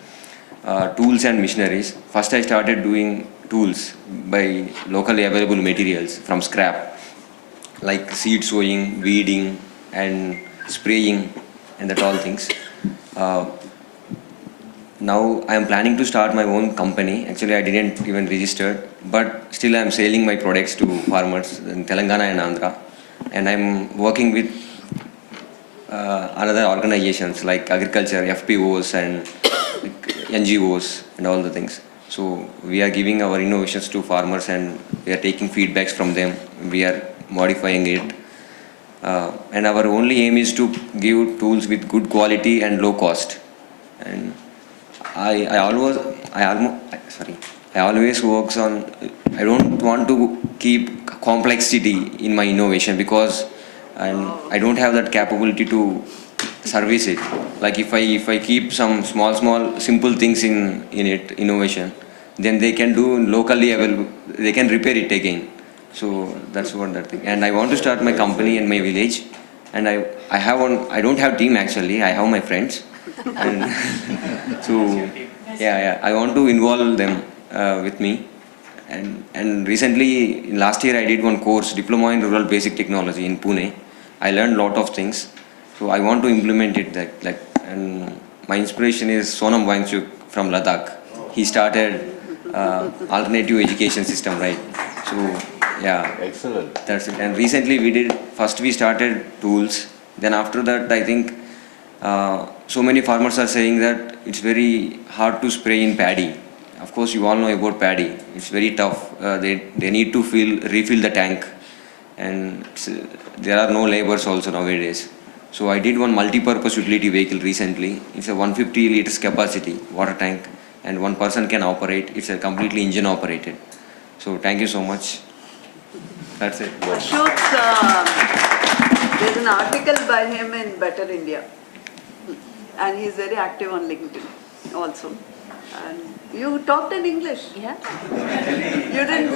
tools and machineries. First I started doing tools by locally available materials from scrap, like seed sowing, weeding, and spraying, and that all things. Now I am planning to start my own company. Actually, I didn't even register, but still I am selling my products to farmers in Telangana and Andhra. And I am working with other organizations like agriculture, FPOs and NGOs and all the things. So we are giving our innovations to farmers and we are taking feedbacks from them. We are modifying it. And our only aim is to give tools with good quality and low cost. And I always works on, I don't want to keep complexity in my innovation because I don't have that capability to service it. Like if I keep some small simple things in it, innovation, then they can do locally available, they can repair it again. So that's what that thing. And I want to start my company in my village. And I don't have team actually, I have my friends. And so I want to involve them with me. And recently, last year I did one course, Diploma in Rural Basic Technology in Pune. I learned a lot of things. So I want to implement it. And my inspiration is Sonam Wangchuk from Ladakh. He started alternative education system, right? So Yeah. Excellent. That's it. And recently first we started tools. Then after that, I think so many farmers are saying that it's very hard to spray in paddy. Of course, you all know about paddy. It's very tough. They need to refill the tank. And there are no laborers also nowadays. So I did one multi-purpose utility vehicle recently. It's a 150 liters capacity water tank, and one person can operate. It's a completely engine operated. So thank you so much. That's it. Ashok's, there's an article by him in Better India, and he's very active on LinkedIn also. And you talked in English? Yeah. You didn't?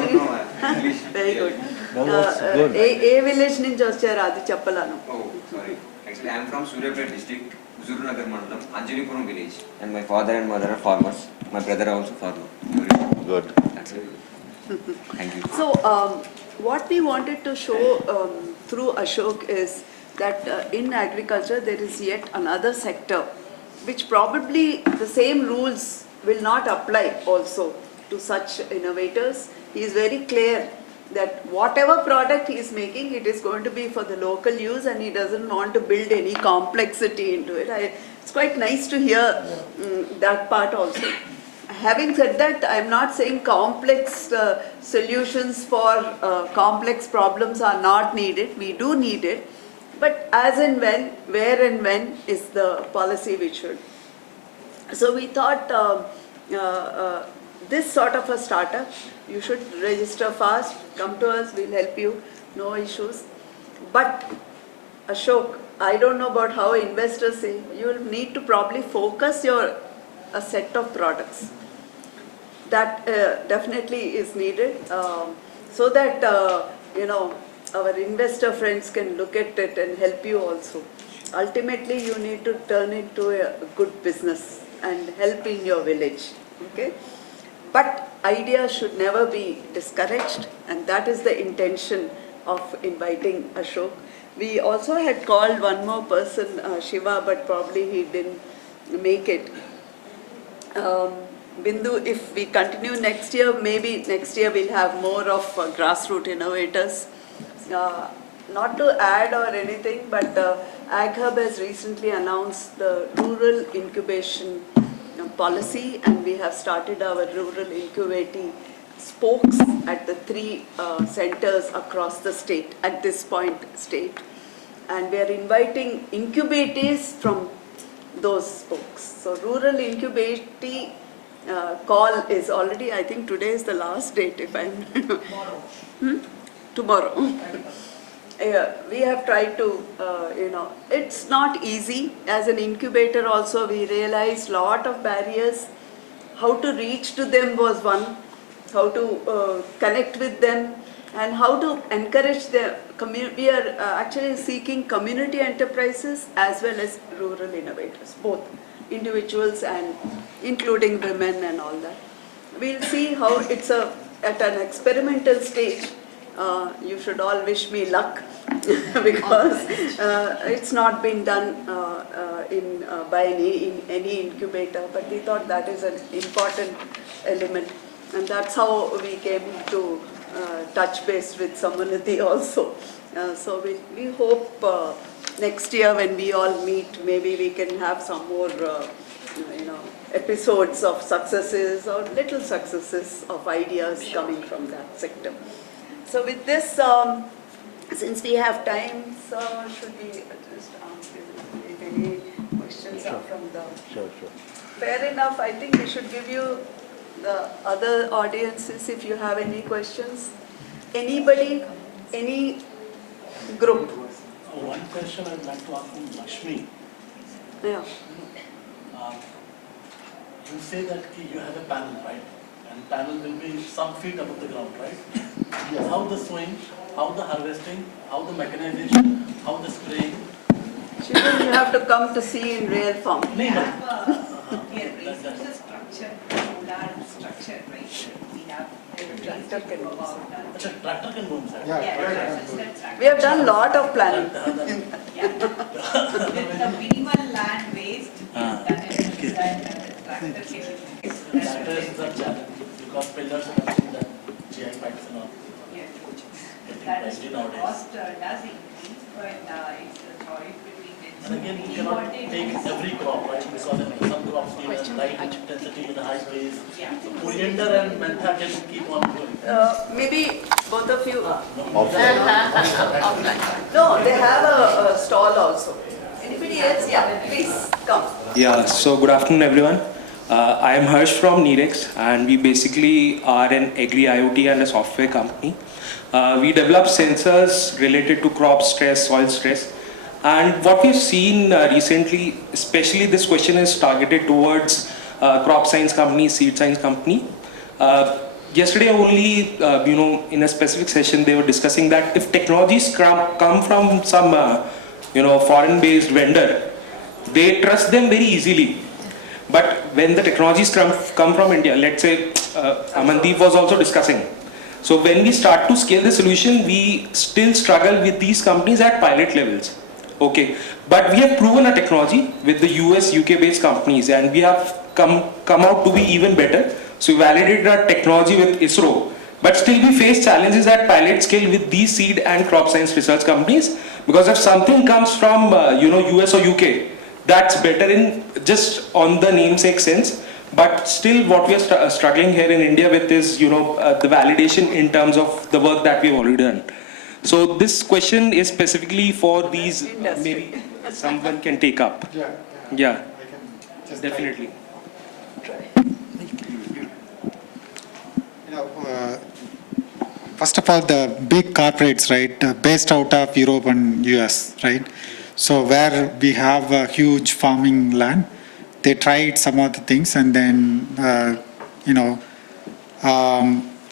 Very good. A village ninja vachara adi cheppalanu. Oh, sorry. Actually, I am from Suryapet district, Zurunagar Mandalam, Anjanipuram village. And my father and mother are farmers. My brother are also farmer. Good. That's it. Thank you. So, what we wanted to show through Ashok is that in agriculture there is yet another sector which probably the same rules will not apply also to such innovators. He is very clear that whatever product he is making, it is going to be for the local use, and he doesn't want to build any complexity into it. It's quite nice to hear that part also. Having said that, I'm not saying complex solutions for complex problems are not needed. We do need it. But as and when, where and when is the policy which should. So we thought this sort of a startup, you should register fast, come to us, we'll help you, no issues. But Ashok, I don't know about how investors say, you will need to probably focus a set of products. That definitely is needed so that, our investor friends can look at it and help you also. Ultimately, you need to turn it to a good business and help in your village, okay? But ideas should never be discouraged, and that is the intention of inviting Ashok. We also had called one more person, Shiva, but probably he didn't make it. Bindu, if we continue next year, maybe next year we'll have more of grassroots innovators. Not to add or anything, but AgHub has recently announced the rural incubation policy, and we have started our rural incubating spokes at the 3 centers across the state, at this point state. And we are inviting incubators from those spokes. So rural incubating call is already, I think today is the last date, if I'm tomorrow. We have tried to, it's not easy. As an incubator also, we realized lot of barriers. How to reach to them was one, how to connect with them, and how to encourage them. We are actually seeking community enterprises as well as rural innovators, both individuals and including women and all that. We'll see how it's at an experimental stage. You should all wish me luck because it's not been done by any incubator, but we thought that is an important element, and that's how we came to touch base with Samanati also. So we hope next year when we all meet, maybe we can have some more episodes of successes or little successes of ideas coming from that sector. So with this, since we have time, so should we just ask if any questions are from the... Sure. Fair enough. I think we should give you the other audiences if you have any questions. Anybody, any group? One question I'd like to ask from Lakshmi. Yeah. You say that you have a panel, right? And panel will be some feet above the ground, right? Yes. How the sowing, how the harvesting, how the mechanization, how the spraying. Children, you have to come to see in real form. We have resources structure, solar structure, right? We have Tractor can go inside. Tractor can go inside. We have done lot of planning. With the minimal land waste, we've done it, and tractor can Tractor is the challenge because pillars are touching the GI pipes and all. technology nowadays. Cost does increase, but it's a choice between it. And again, you cannot take every crop, right? Because some crops need a light intensity with a high pace. So coriander and mentha can keep on going. Maybe both of you. Offline. No, they have a stall also. Anybody else? Yeah, please come. Yeah, so good afternoon everyone. I am Harsh from Nerex, and we basically are an Agri IoT and a software company. We develop sensors related to crop stress, soil stress. And what we've seen recently, especially this question is targeted towards crop science company, seed science company. Yesterday only, in a specific session, they were discussing that if technologies come from some, foreign-based vendor, they trust them very easily. But when the technologies come from India, let's say Amandeep was also discussing. So when we start to scale the solution, we still struggle with these companies at pilot levels. Okay, but we have proven our technology with the US, UK based companies, and we have come out to be even better. So we validated our technology with ISRO, but still we face challenges at pilot scale with these seed and crop science research companies, because if something comes from US or UK, that's better in just on the namesake sense. But still what we are struggling here in India with is the validation in terms of the work that we've already done. So this question is specifically for these, maybe someone can take up. Yeah, definitely. First of all, the big corporates, right, based out of Europe and US, right? So where we have a huge farming land, they tried some of the things and then,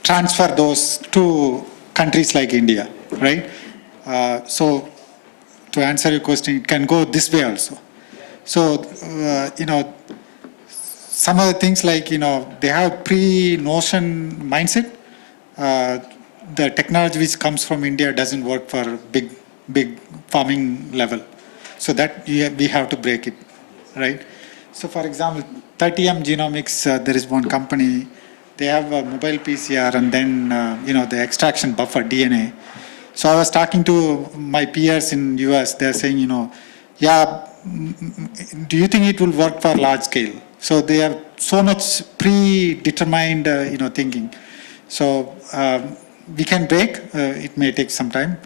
transfer those to countries like India, right? So to answer your question, it can go this way also. So, some of the things like, they have pre-notion mindset. The technology which comes from India doesn't work for big farming level. So that we have to break it, right? So for example, 30M Genomics, there is one company, they have a mobile PCR and then, the extraction buffer DNA. So I was talking to my peers in US, they're saying, do you think it will work for large scale? So they have so much predetermined, thinking. So we can break, it may take some time.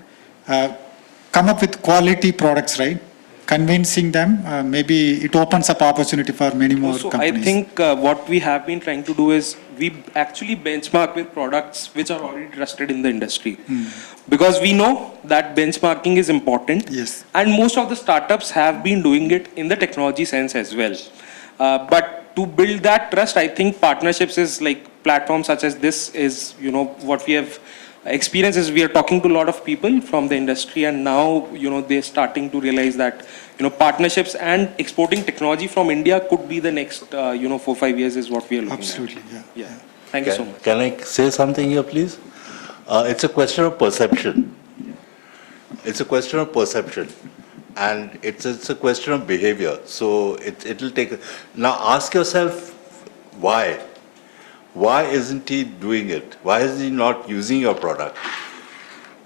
Come up with quality products, right? Convincing them, maybe it opens up opportunity for many more companies. I think what we have been trying to do is we actually benchmark with products which are already trusted in the industry. Because we know that benchmarking is important. Yes. And most of the startups have been doing it in the technology sense as well. But to build that trust, I think partnerships is like platforms such as this is, what we have experienced is we are talking to a lot of people from the industry, and now, they're starting to realize that, partnerships and exporting technology from India could be the next, 4-5 years is what we are looking Absolutely, at. Yeah. Thank you so much. Can I say something here, please? It's a question of perception. It's a question of perception. And it's a question of behavior. So it'll take, now ask yourself, why? Why isn't he doing it? Why is he not using your product?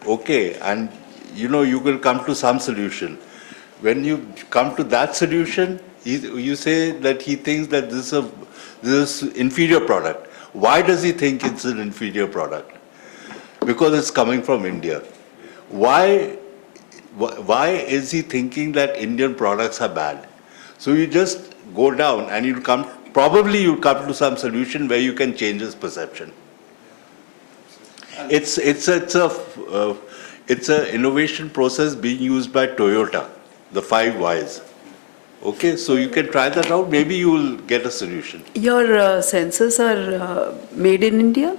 Okay, and you will come to some solution. When you come to that solution, you say that he thinks that this is inferior product. Why does he think it's an inferior product? Because it's coming from India. Why is he thinking that Indian products are bad? So you just go down and you'll come to some solution where you can change his perception. It's an innovation process being used by Toyota, the 5 Whys. Okay, so you can try that out. Maybe you will get a solution. Your sensors are made in India?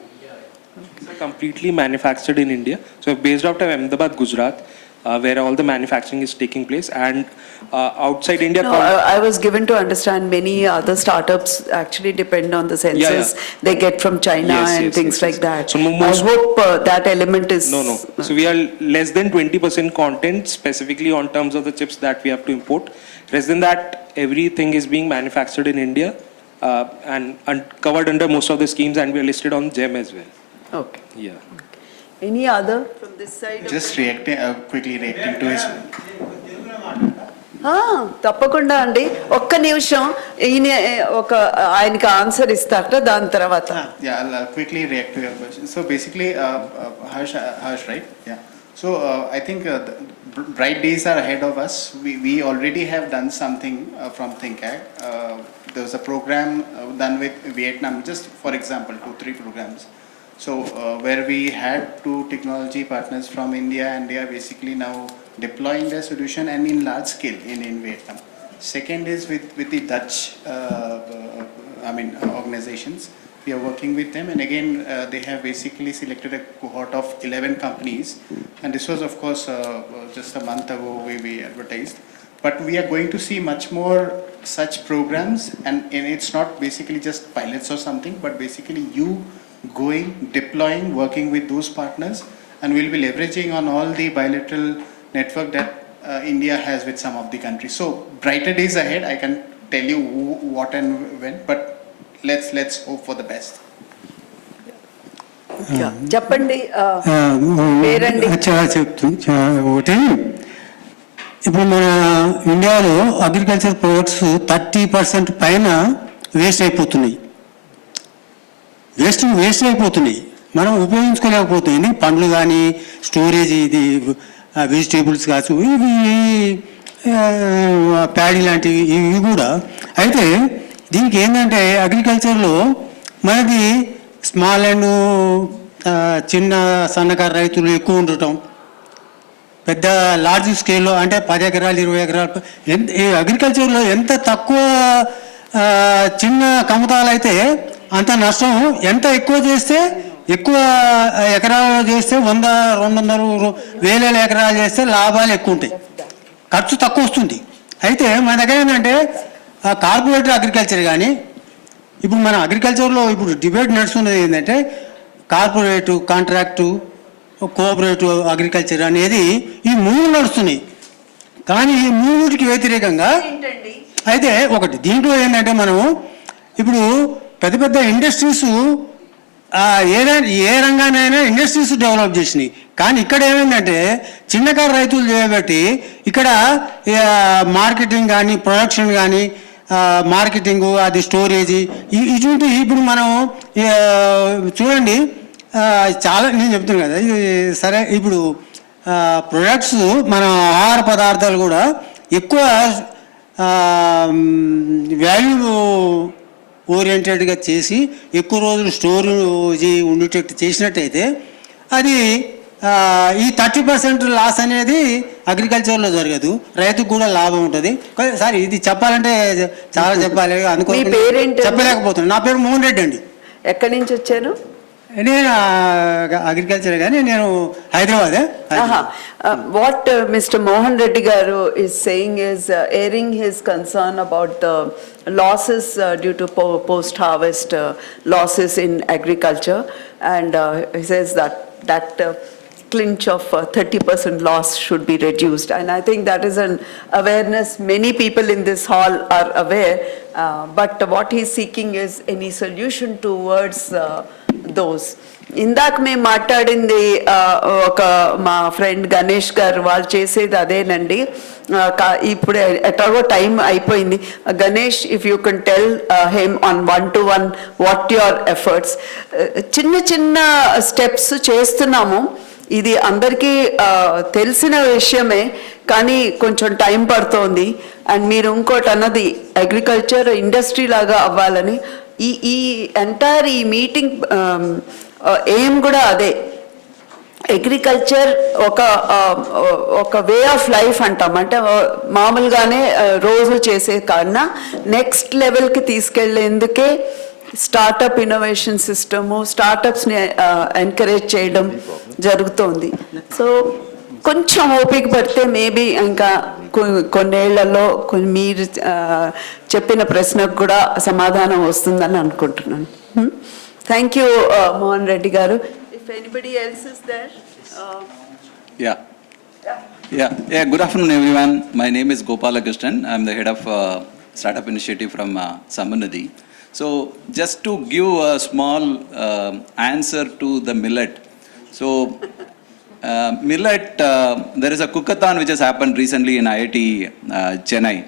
It's completely manufactured in India. So based out of Ahmedabad, Gujarat, where all the manufacturing is taking place, and outside India. No, I was given to understand many other startups actually depend on the sensors they get from China and things like that. So I hope that element is... No. So we are less than 20% content specifically on terms of the chips that we have to import. Less than that, everything is being manufactured in India and covered under most of the schemes, and we are listed on GEM as well. Okay. Yeah. Any other from this side? Just quickly reacting to his. తప్పకుండా అండి, ఒక్క నిమిషం ఈయన ఆయనకి answer ఇస్తారట, దాని తర్వాత. Yeah, I'll quickly react to your question. So basically, Harsh, right? Yeah. So I think bright days are ahead of us. We already have done something from ThinkAg. There was a program done with Vietnam, just for example, 2-3 programs. So where we had 2 technology partners from India, and they are basically now deploying their solution and in large scale in Vietnam. Second is with the Dutch organizations. We are working with them, and again they have basically selected a cohort of 11 companies, and this was of course just a month ago we advertised. But we are going to see much more such programs, and it's not basically just pilots or something, but basically you going, deploying, working with those partners, and we'll be leveraging on all the bilateral network that India has with some of the countries. So brighter days ahead. I can tell you who, what and when, but let's hope for the best. చెప్పండి, పేరండి. ఒకటి, ఇప్పుడు మన ఇండియాలో agriculture products 30% పైన waste అయిపోతున్నాయి. Waste అయిపోతున్నాయి, మనం ఉపయోగించుకోలేకపోతున్నాయి. పండ్లు కానీ, స్టోరేజ్, ఇది వెజిటేబుల్స్ కావచ్చు, ఇవి ప్యాడీ లాంటివి, ఇవి కూడా. అయితే దీనికి ఏంటంటే అగ్రికల్చర్లో మనది స్మాల్ అండ్ చిన్న సన్నకారు రైతులు ఎక్కువ ఉండటం, పెద్ద లార్జ్ స్కేల్లో అంటే 10 ఎకరాలు 20 ఎకరాలు. అగ్రికల్చర్లో ఎంత తక్కువ చిన్న కమతాలు అయితే అంత నష్టం, ఎంత ఎక్కువ చేస్తే, ఎక్కువ ఎకరాలు చేస్తే 100, 200, 1000 ఎకరాలు చేస్తే లాభాలు ఎక్కువ ఉంటాయి, ఖర్చు తక్కువ వస్తుంది. అయితే మన దగ్గర ఏంటంటే కార్పొరేట్ అగ్రికల్చర్ కానీ, ఇప్పుడు మన అగ్రికల్చర్లో ఇప్పుడు డిబేట్ నడుస్తున్నది ఏంటంటే కార్పొరేటు, కాంట్రాక్టు, కోఆపరేటివ్ అగ్రికల్చర్ అనేది ఈ 3 నడుస్తున్నాయి. కానీ ఈ 3కి వ్యతిరేకంగా అయితే ఒకటి దీంట్లో ఏంటంటే మనం ఇప్పుడు పెద్ద పెద్ద ఇండస్ట్రీస్ ఏ రంగానైనా ఇండస్ట్రీస్ డెవలప్ చేసినాయి. కానీ ఇక్కడ ఏమైందంటే చిన్నకారు రైతులు చేయబట్టి ఇక్కడ మార్కెటింగ్ కానీ, ప్రొడక్షన్ కానీ, మార్కెటింగు, అది స్టోరేజీ, ఇటువంటి ఇప్పుడు మనం చూడండి చాలా, నేను చెప్తున్నాను కదా ఇది సరే. ఇప్పుడు ప్రొడక్ట్స్, మన ఆహార పదార్థాలు కూడా ఎక్కువ వాల్యూ ఓరియంటెడ్గా చేసి ఎక్కువ రోజులు స్టోరేజ్ ఉండేటట్టు చేసినట్టయితే అది ఈ 30% లాస్ అనేది అగ్రికల్చర్లో జరగదు, రైతుకు కూడా లాభం ఉంటుంది. సార్ ఇది చెప్పాలంటే చాలా చెప్పాలి, అనుకో చెప్పలేకపోతున్నాను. నా పేరు మోహన్ రెడ్డి అండి. ఎక్కడి నుంచి వచ్చారు? నేను అగ్రికల్చర్ కానీ నేను హైదరాబాదే. What Mr. Mohan Reddy garu is saying is airing his concern about the losses due to post-harvest losses in agriculture, and he says that clinch of 30% loss should be reduced, and I think that is an awareness many people in this hall are aware, but what he is seeking is any solution towards those. ఇందాక మేము మాట్లాడింది ఒక మా friend Ganesh గారు వాళ్ళు చేసేది అదేనండి. ఇప్పుడు ఎట్లాగో టైం అయిపోయింది. Ganesh, if you can tell him on 1-to-1 what your efforts. చిన్న చిన్న స్టెప్స్ చేస్తున్నాము, ఇది అందరికీ తెలిసిన విషయమే, కానీ కొంచెం టైం పడుతోంది. అండ్ మీరు ఇంకోటి అన్నది అగ్రికల్చర్ ఇండస్ట్రీ లాగా అవ్వాలని, ఈ ఎంటైర్ ఈ మీటింగ్ ఎయిమ్ కూడా అదే. అగ్రికల్చర్ ఒక వే ఆఫ్ లైఫ్ అంటాం, అంటే మామూలుగానే రోజు చేసే కన్నా నెక్స్ట్ లెవెల్కి తీసుకెళ్లేందుకే స్టార్టప్ ఇన్నోవేషన్ సిస్టము, స్టార్టప్స్ని ఎంకరేజ్ చేయడం జరుగుతోంది. సో కొంచెం ఓపిక పడితే మేబీ ఇంకా కొన్నేళ్లలో మీరు చెప్పిన ప్రశ్నకు కూడా సమాధానం వస్తుందని అనుకుంటున్నాను. Thank you Mohan Reddy garu. If anybody else is there. Yeah. Good afternoon, everyone. My name is Gopalakrishnan. I'm the head of startup initiative from Samanadi. So just to give a small answer to the millet. So, millet, there is a cookathon which has happened recently in IIT Chennai.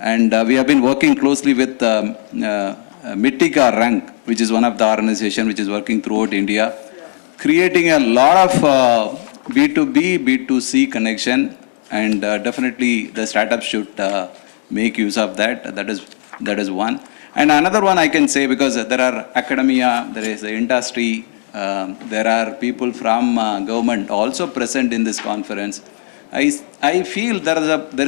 And we have been working closely with Mitti Ka Rang, which is one of the organizations which is working throughout India, creating a lot of B2B, B2C connection, and definitely the startups should make use of that. That is one. And another one I can say, because there are academia, there is the industry, there are people from government also present in this conference. I feel there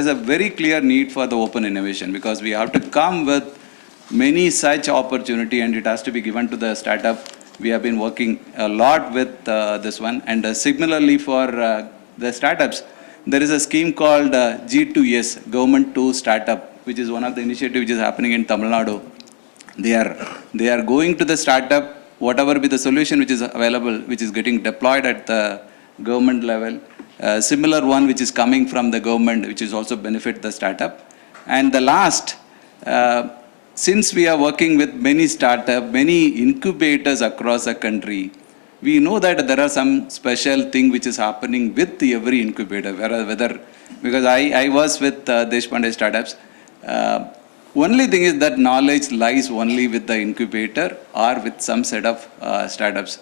is a very clear need for the open innovation, because we have to come with many such opportunity and it has to be given to the startup. We have been working a lot with this one, and similarly for the startups, there is a scheme called G2S, Government to Startup, which is one of the initiatives which is happening in Tamil Nadu. They are going to the startup, whatever be the solution which is available, which is getting deployed at the government level. Similar one which is coming from the government, which is also benefit the startup. And the last, since we are working with many startups, many incubators across the country, we know that there are some special thing which is happening with every incubator, whether because I was with Deshpande startups. Only thing is that knowledge lies only with the incubator or with some set of startups.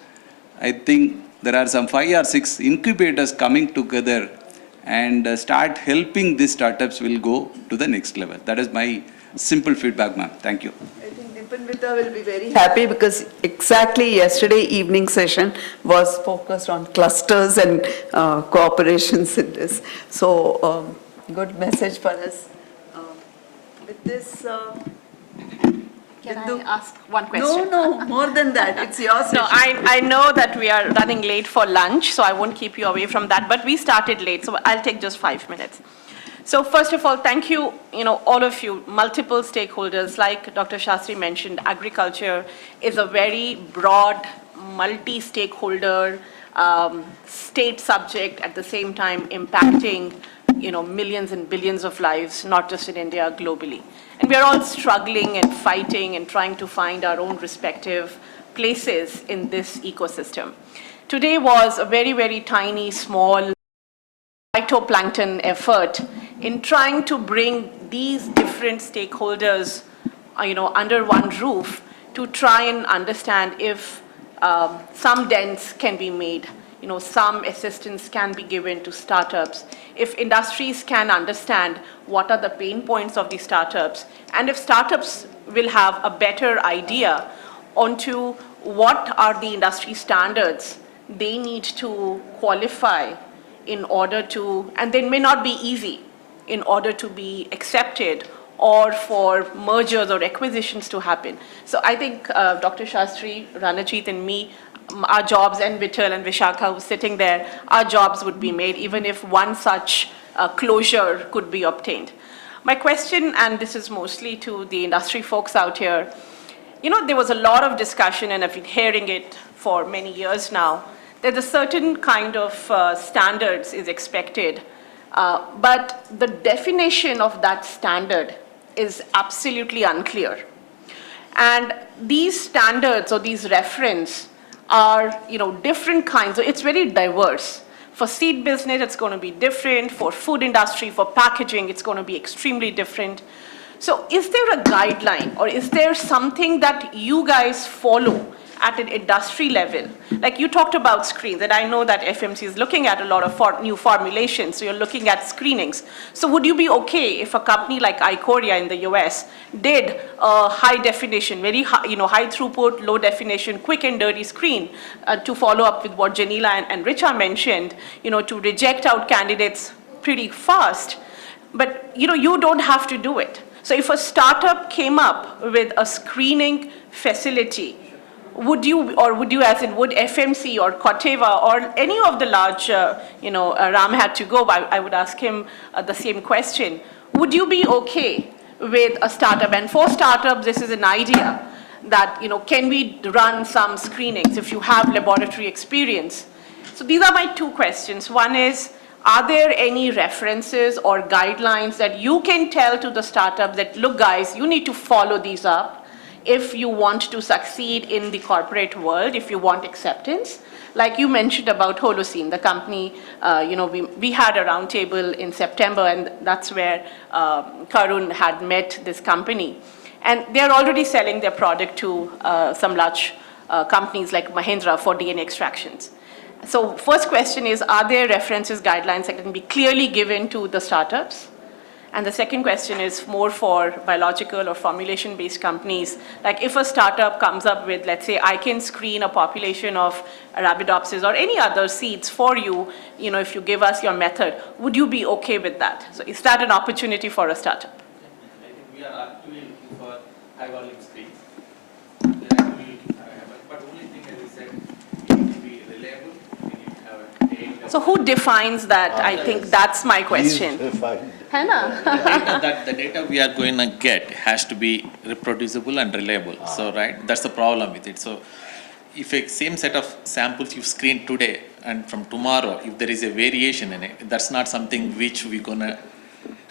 I think there are some 5 or 6 incubators coming together and start helping these startups will go to the next level. That is my simple feedback, ma'am. Thank you. I think Vithal will be very happy, because exactly yesterday evening session was focused on clusters and cooperations in this. So good message for us. With this, can I ask one question? No, more than that. It's your session. No, I know that we are running late for lunch, so I won't keep you away from that. But we started late, so I'll take just 5 minutes. So first of all, thank you, all of you, multiple stakeholders. Like Dr. Sastry mentioned, agriculture is a very broad, multi-stakeholder, state subject, at the same time impacting millions and billions of lives, not just in India, globally. And we are all struggling and fighting and trying to find our own respective places in this ecosystem. Today was a very, very tiny, small phytoplankton effort in trying to bring these different stakeholders, under one roof to try and understand if some dents can be made. Some assistance can be given to startups. If industries can understand what are the pain points of the startups, and if startups will have a better idea onto what are the industry standards they need to qualify in order to, and they may not be easy, in order to be accepted or for mergers or acquisitions to happen. So I think Dr. Sastry, Ranajit and me, our jobs, and Vithal and Vishaka who's sitting there, our jobs would be made even if one such closure could be obtained. My question, and this is mostly to the industry folks out here, there was a lot of discussion, and I've been hearing it for many years now, that a certain kind of standards is expected, but the definition of that standard is absolutely unclear. And these standards or these reference are, different kinds. So it's very diverse. For seed business, it's going to be different. For food industry, for packaging, it's going to be extremely different. So is there a guideline, or is there something that you guys follow at an industry level? Like you talked about screens, and I know that FMC is looking at a lot of new formulations, so you're looking at screenings. So would you be okay if a company like Icoria in the US did a high definition, very high, high throughput, low definition, quick and dirty screen to follow up with what Janila and Richa mentioned, to reject out candidates pretty fast, but you don't have to do it. So if a startup came up with a screening facility, would you as in would FMC or Corteva or any of the large, Ram had to go, I would ask him the same question. Would you be okay with a startup? And for startups, this is an idea that, can we run some screenings if you have laboratory experience? So these are my two questions. One is, are there any references or guidelines that you can tell to the startup that, look guys, you need to follow these up? if you want to succeed in the corporate world, if you want acceptance. Like you mentioned about Holocene, the company, we had a roundtable in September, and that's where Karun had met this company. And they're already selling their product to some large companies like Mahindra for DNA extractions. So first question is, are there references, guidelines that can be clearly given to the startups? And the second question is more for biological or formulation-based companies. Like if a startup comes up with, let's say, I can screen a population of Arabidopsis or any other seeds for you, if you give us your method, would you be okay with that? So is that an opportunity for a startup? I think we are actively looking for high-volume screens. We are actively looking for high-volume, but only thing, as I said, it need to be reliable, we need to have a data. So who defines that? I think that's my question. The data we are going to get has to be reproducible and reliable. So, right, that's the problem with it. So, if a same set of samples you screen today and from tomorrow, if there is a variation in it, that's not something which we're going to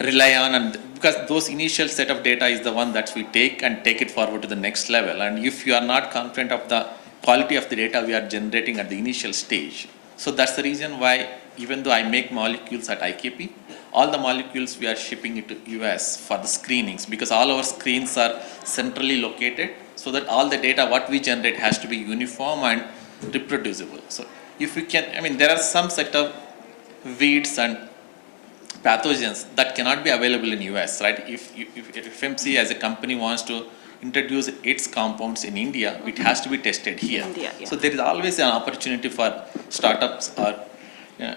rely on, and because those initial set of data is the one that we take and take it forward to the next level. And if you are not confident of the quality of the data we are generating at the initial stage, so that's the reason why even though I make molecules at IKP, all the molecules we are shipping it to US for the screenings, because all our screens are centrally located, so that all the data what we generate has to be uniform and reproducible. So if we can, there are some set of weeds and pathogens that cannot be available in US, right? If FMC as a company wants to introduce its compounds in India, it has to be tested here. So there is always an opportunity for startups or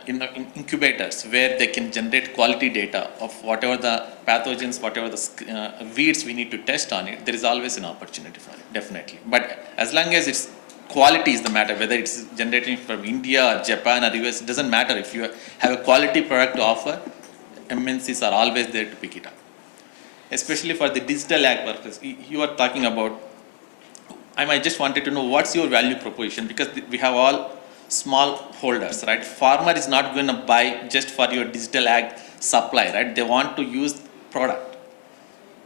in incubators where they can generate quality data of whatever the pathogens, whatever the weeds we need to test on it. There is always an opportunity for it, definitely. But as long as it's quality is the matter, whether it's generating from India or Japan or US, it doesn't matter. If you have a quality product to offer, MNCs are always there to pick it up. Especially for the digital ag workers, you are talking about, I might just wanted to know what's your value proposition, because we have all small holders, right? Farmer is not going to buy just for your digital ag supply, right? They want to use product.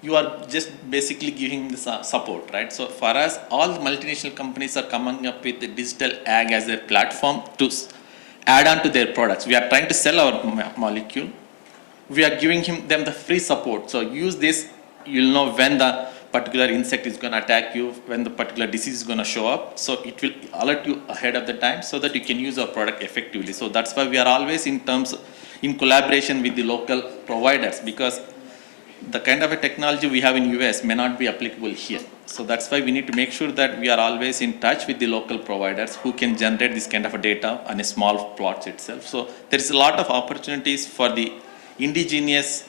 You are just basically giving the support, right? So for us, all the multinational companies are coming up with the digital ag as a platform to add on to their products. We are trying to sell our molecule. We are giving them the free support. So use this, you'll know when the particular insect is going to attack you, when the particular disease is going to show up. So it will alert you ahead of the time so that you can use our product effectively. So that's why we are always in collaboration with the local providers, because the kind of a technology we have in US may not be applicable here. So that's why we need to make sure that we are always in touch with the local providers who can generate this kind of a data on a small plots itself. So there is a lot of opportunities for the indigenous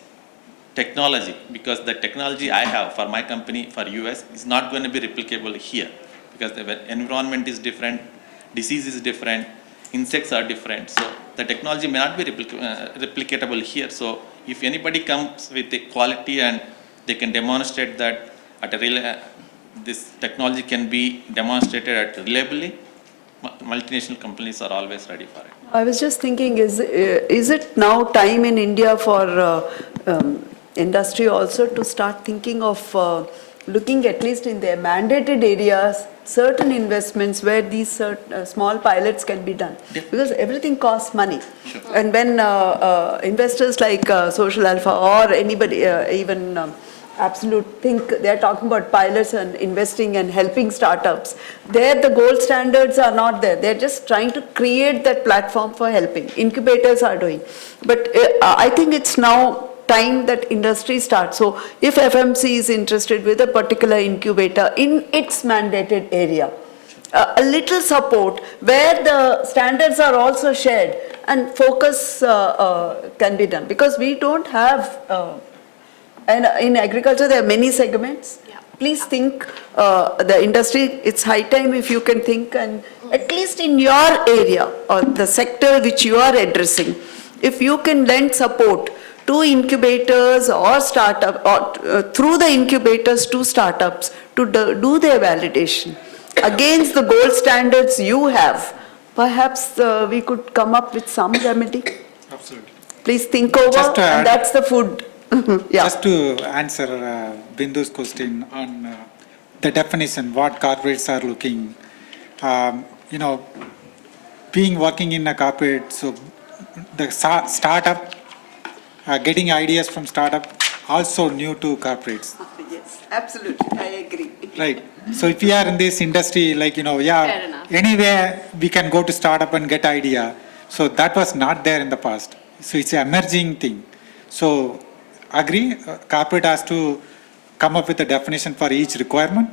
technology, because the technology I have for my company for US is not going to be replicable here, because the environment is different, disease is different, insects are different. So the technology may not be replicatable here. So if anybody comes with the quality and they can demonstrate that at a this technology can be demonstrated at reliably, multinational companies are always ready for it. I was just thinking, is it now time in India for industry also to start thinking of looking at least in their mandated areas, certain investments where these small pilots can be done? Because everything costs money. Sure. And when investors like Social Alpha or anybody, even Absolute, think they're talking about pilots and investing and helping startups, there the gold standards are not there. They're just trying to create that platform for helping. Incubators are doing. But I think it's now time that industry starts. So if FMC is interested with a particular incubator in its mandated area, a little support where the standards are also shared and focus can be done. Because we don't have, and in agriculture there are many segments. Yeah. Please think the industry, it's high time if you can think, and at least in your area or the sector which you are addressing, if you can lend support to incubators or startup, or through the incubators to startups to do their validation against the gold standards you have, perhaps we could come up with some remedy. Absolutely. Please think over, and that's the food. Yeah. Just to answer Bindu's question on the definition, what corporates are looking. You know, being working in a corporate, so the startup, getting ideas from startup, also new to corporates. Yes, absolutely, I agree. Right. So if we are in this industry, like, you know, Fair yeah, enough. anywhere we can go to startup and get idea. So that was not there in the past. So it's an emerging thing. So agree, corporate has to come up with a definition for each requirement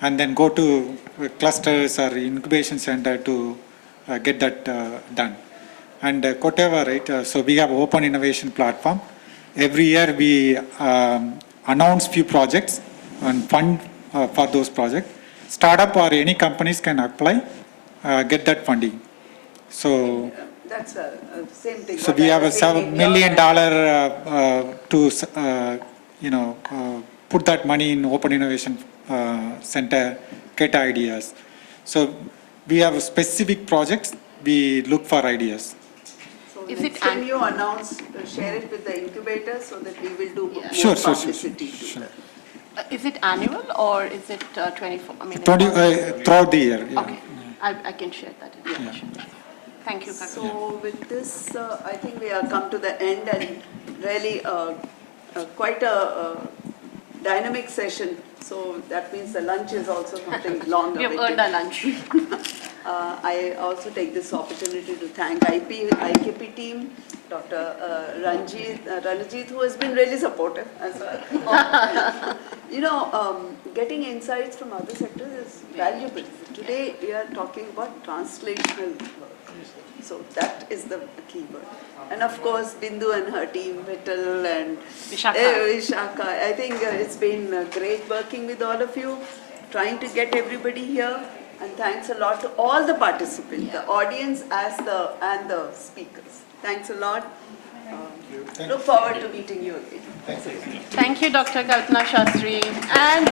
and then go to clusters or incubation center to get that done. And Corteva, right, so we have open innovation platform. Every year we announce few projects and fund for those projects. Startup or any companies can apply, get that funding. So That's same thing. so what we I have a was saying $7 in million your- to put that money in Open Innovation Center, get ideas. So we have specific projects, we look for ideas. So Is next it time you announce, share it with the incubator so that we will do more Sure. publicity to the. Is it annual or is it 24? I mean, 20, throughout the year. Yeah. Okay, I can share that information. Thank you, Karunakaran. So with this, I think we have come to the end and really quite a dynamic session. So that means the lunch is also something long We have awaited. earned our lunch. I also take this opportunity to thank IKP team, Dr. Ranjit, who has been really supportive as well. You know, getting insights from other sectors is valuable. Today we are talking about translational work. So that is the key word. And of course, Bindu and her team, Vithal and Vishaka. I think it's been great working with all of you, trying to get everybody here. And thanks a lot to all the participants, the audience and the speakers. Thanks a lot. Look forward to meeting you again. Thank you, Dr. Kalpana Sastry. And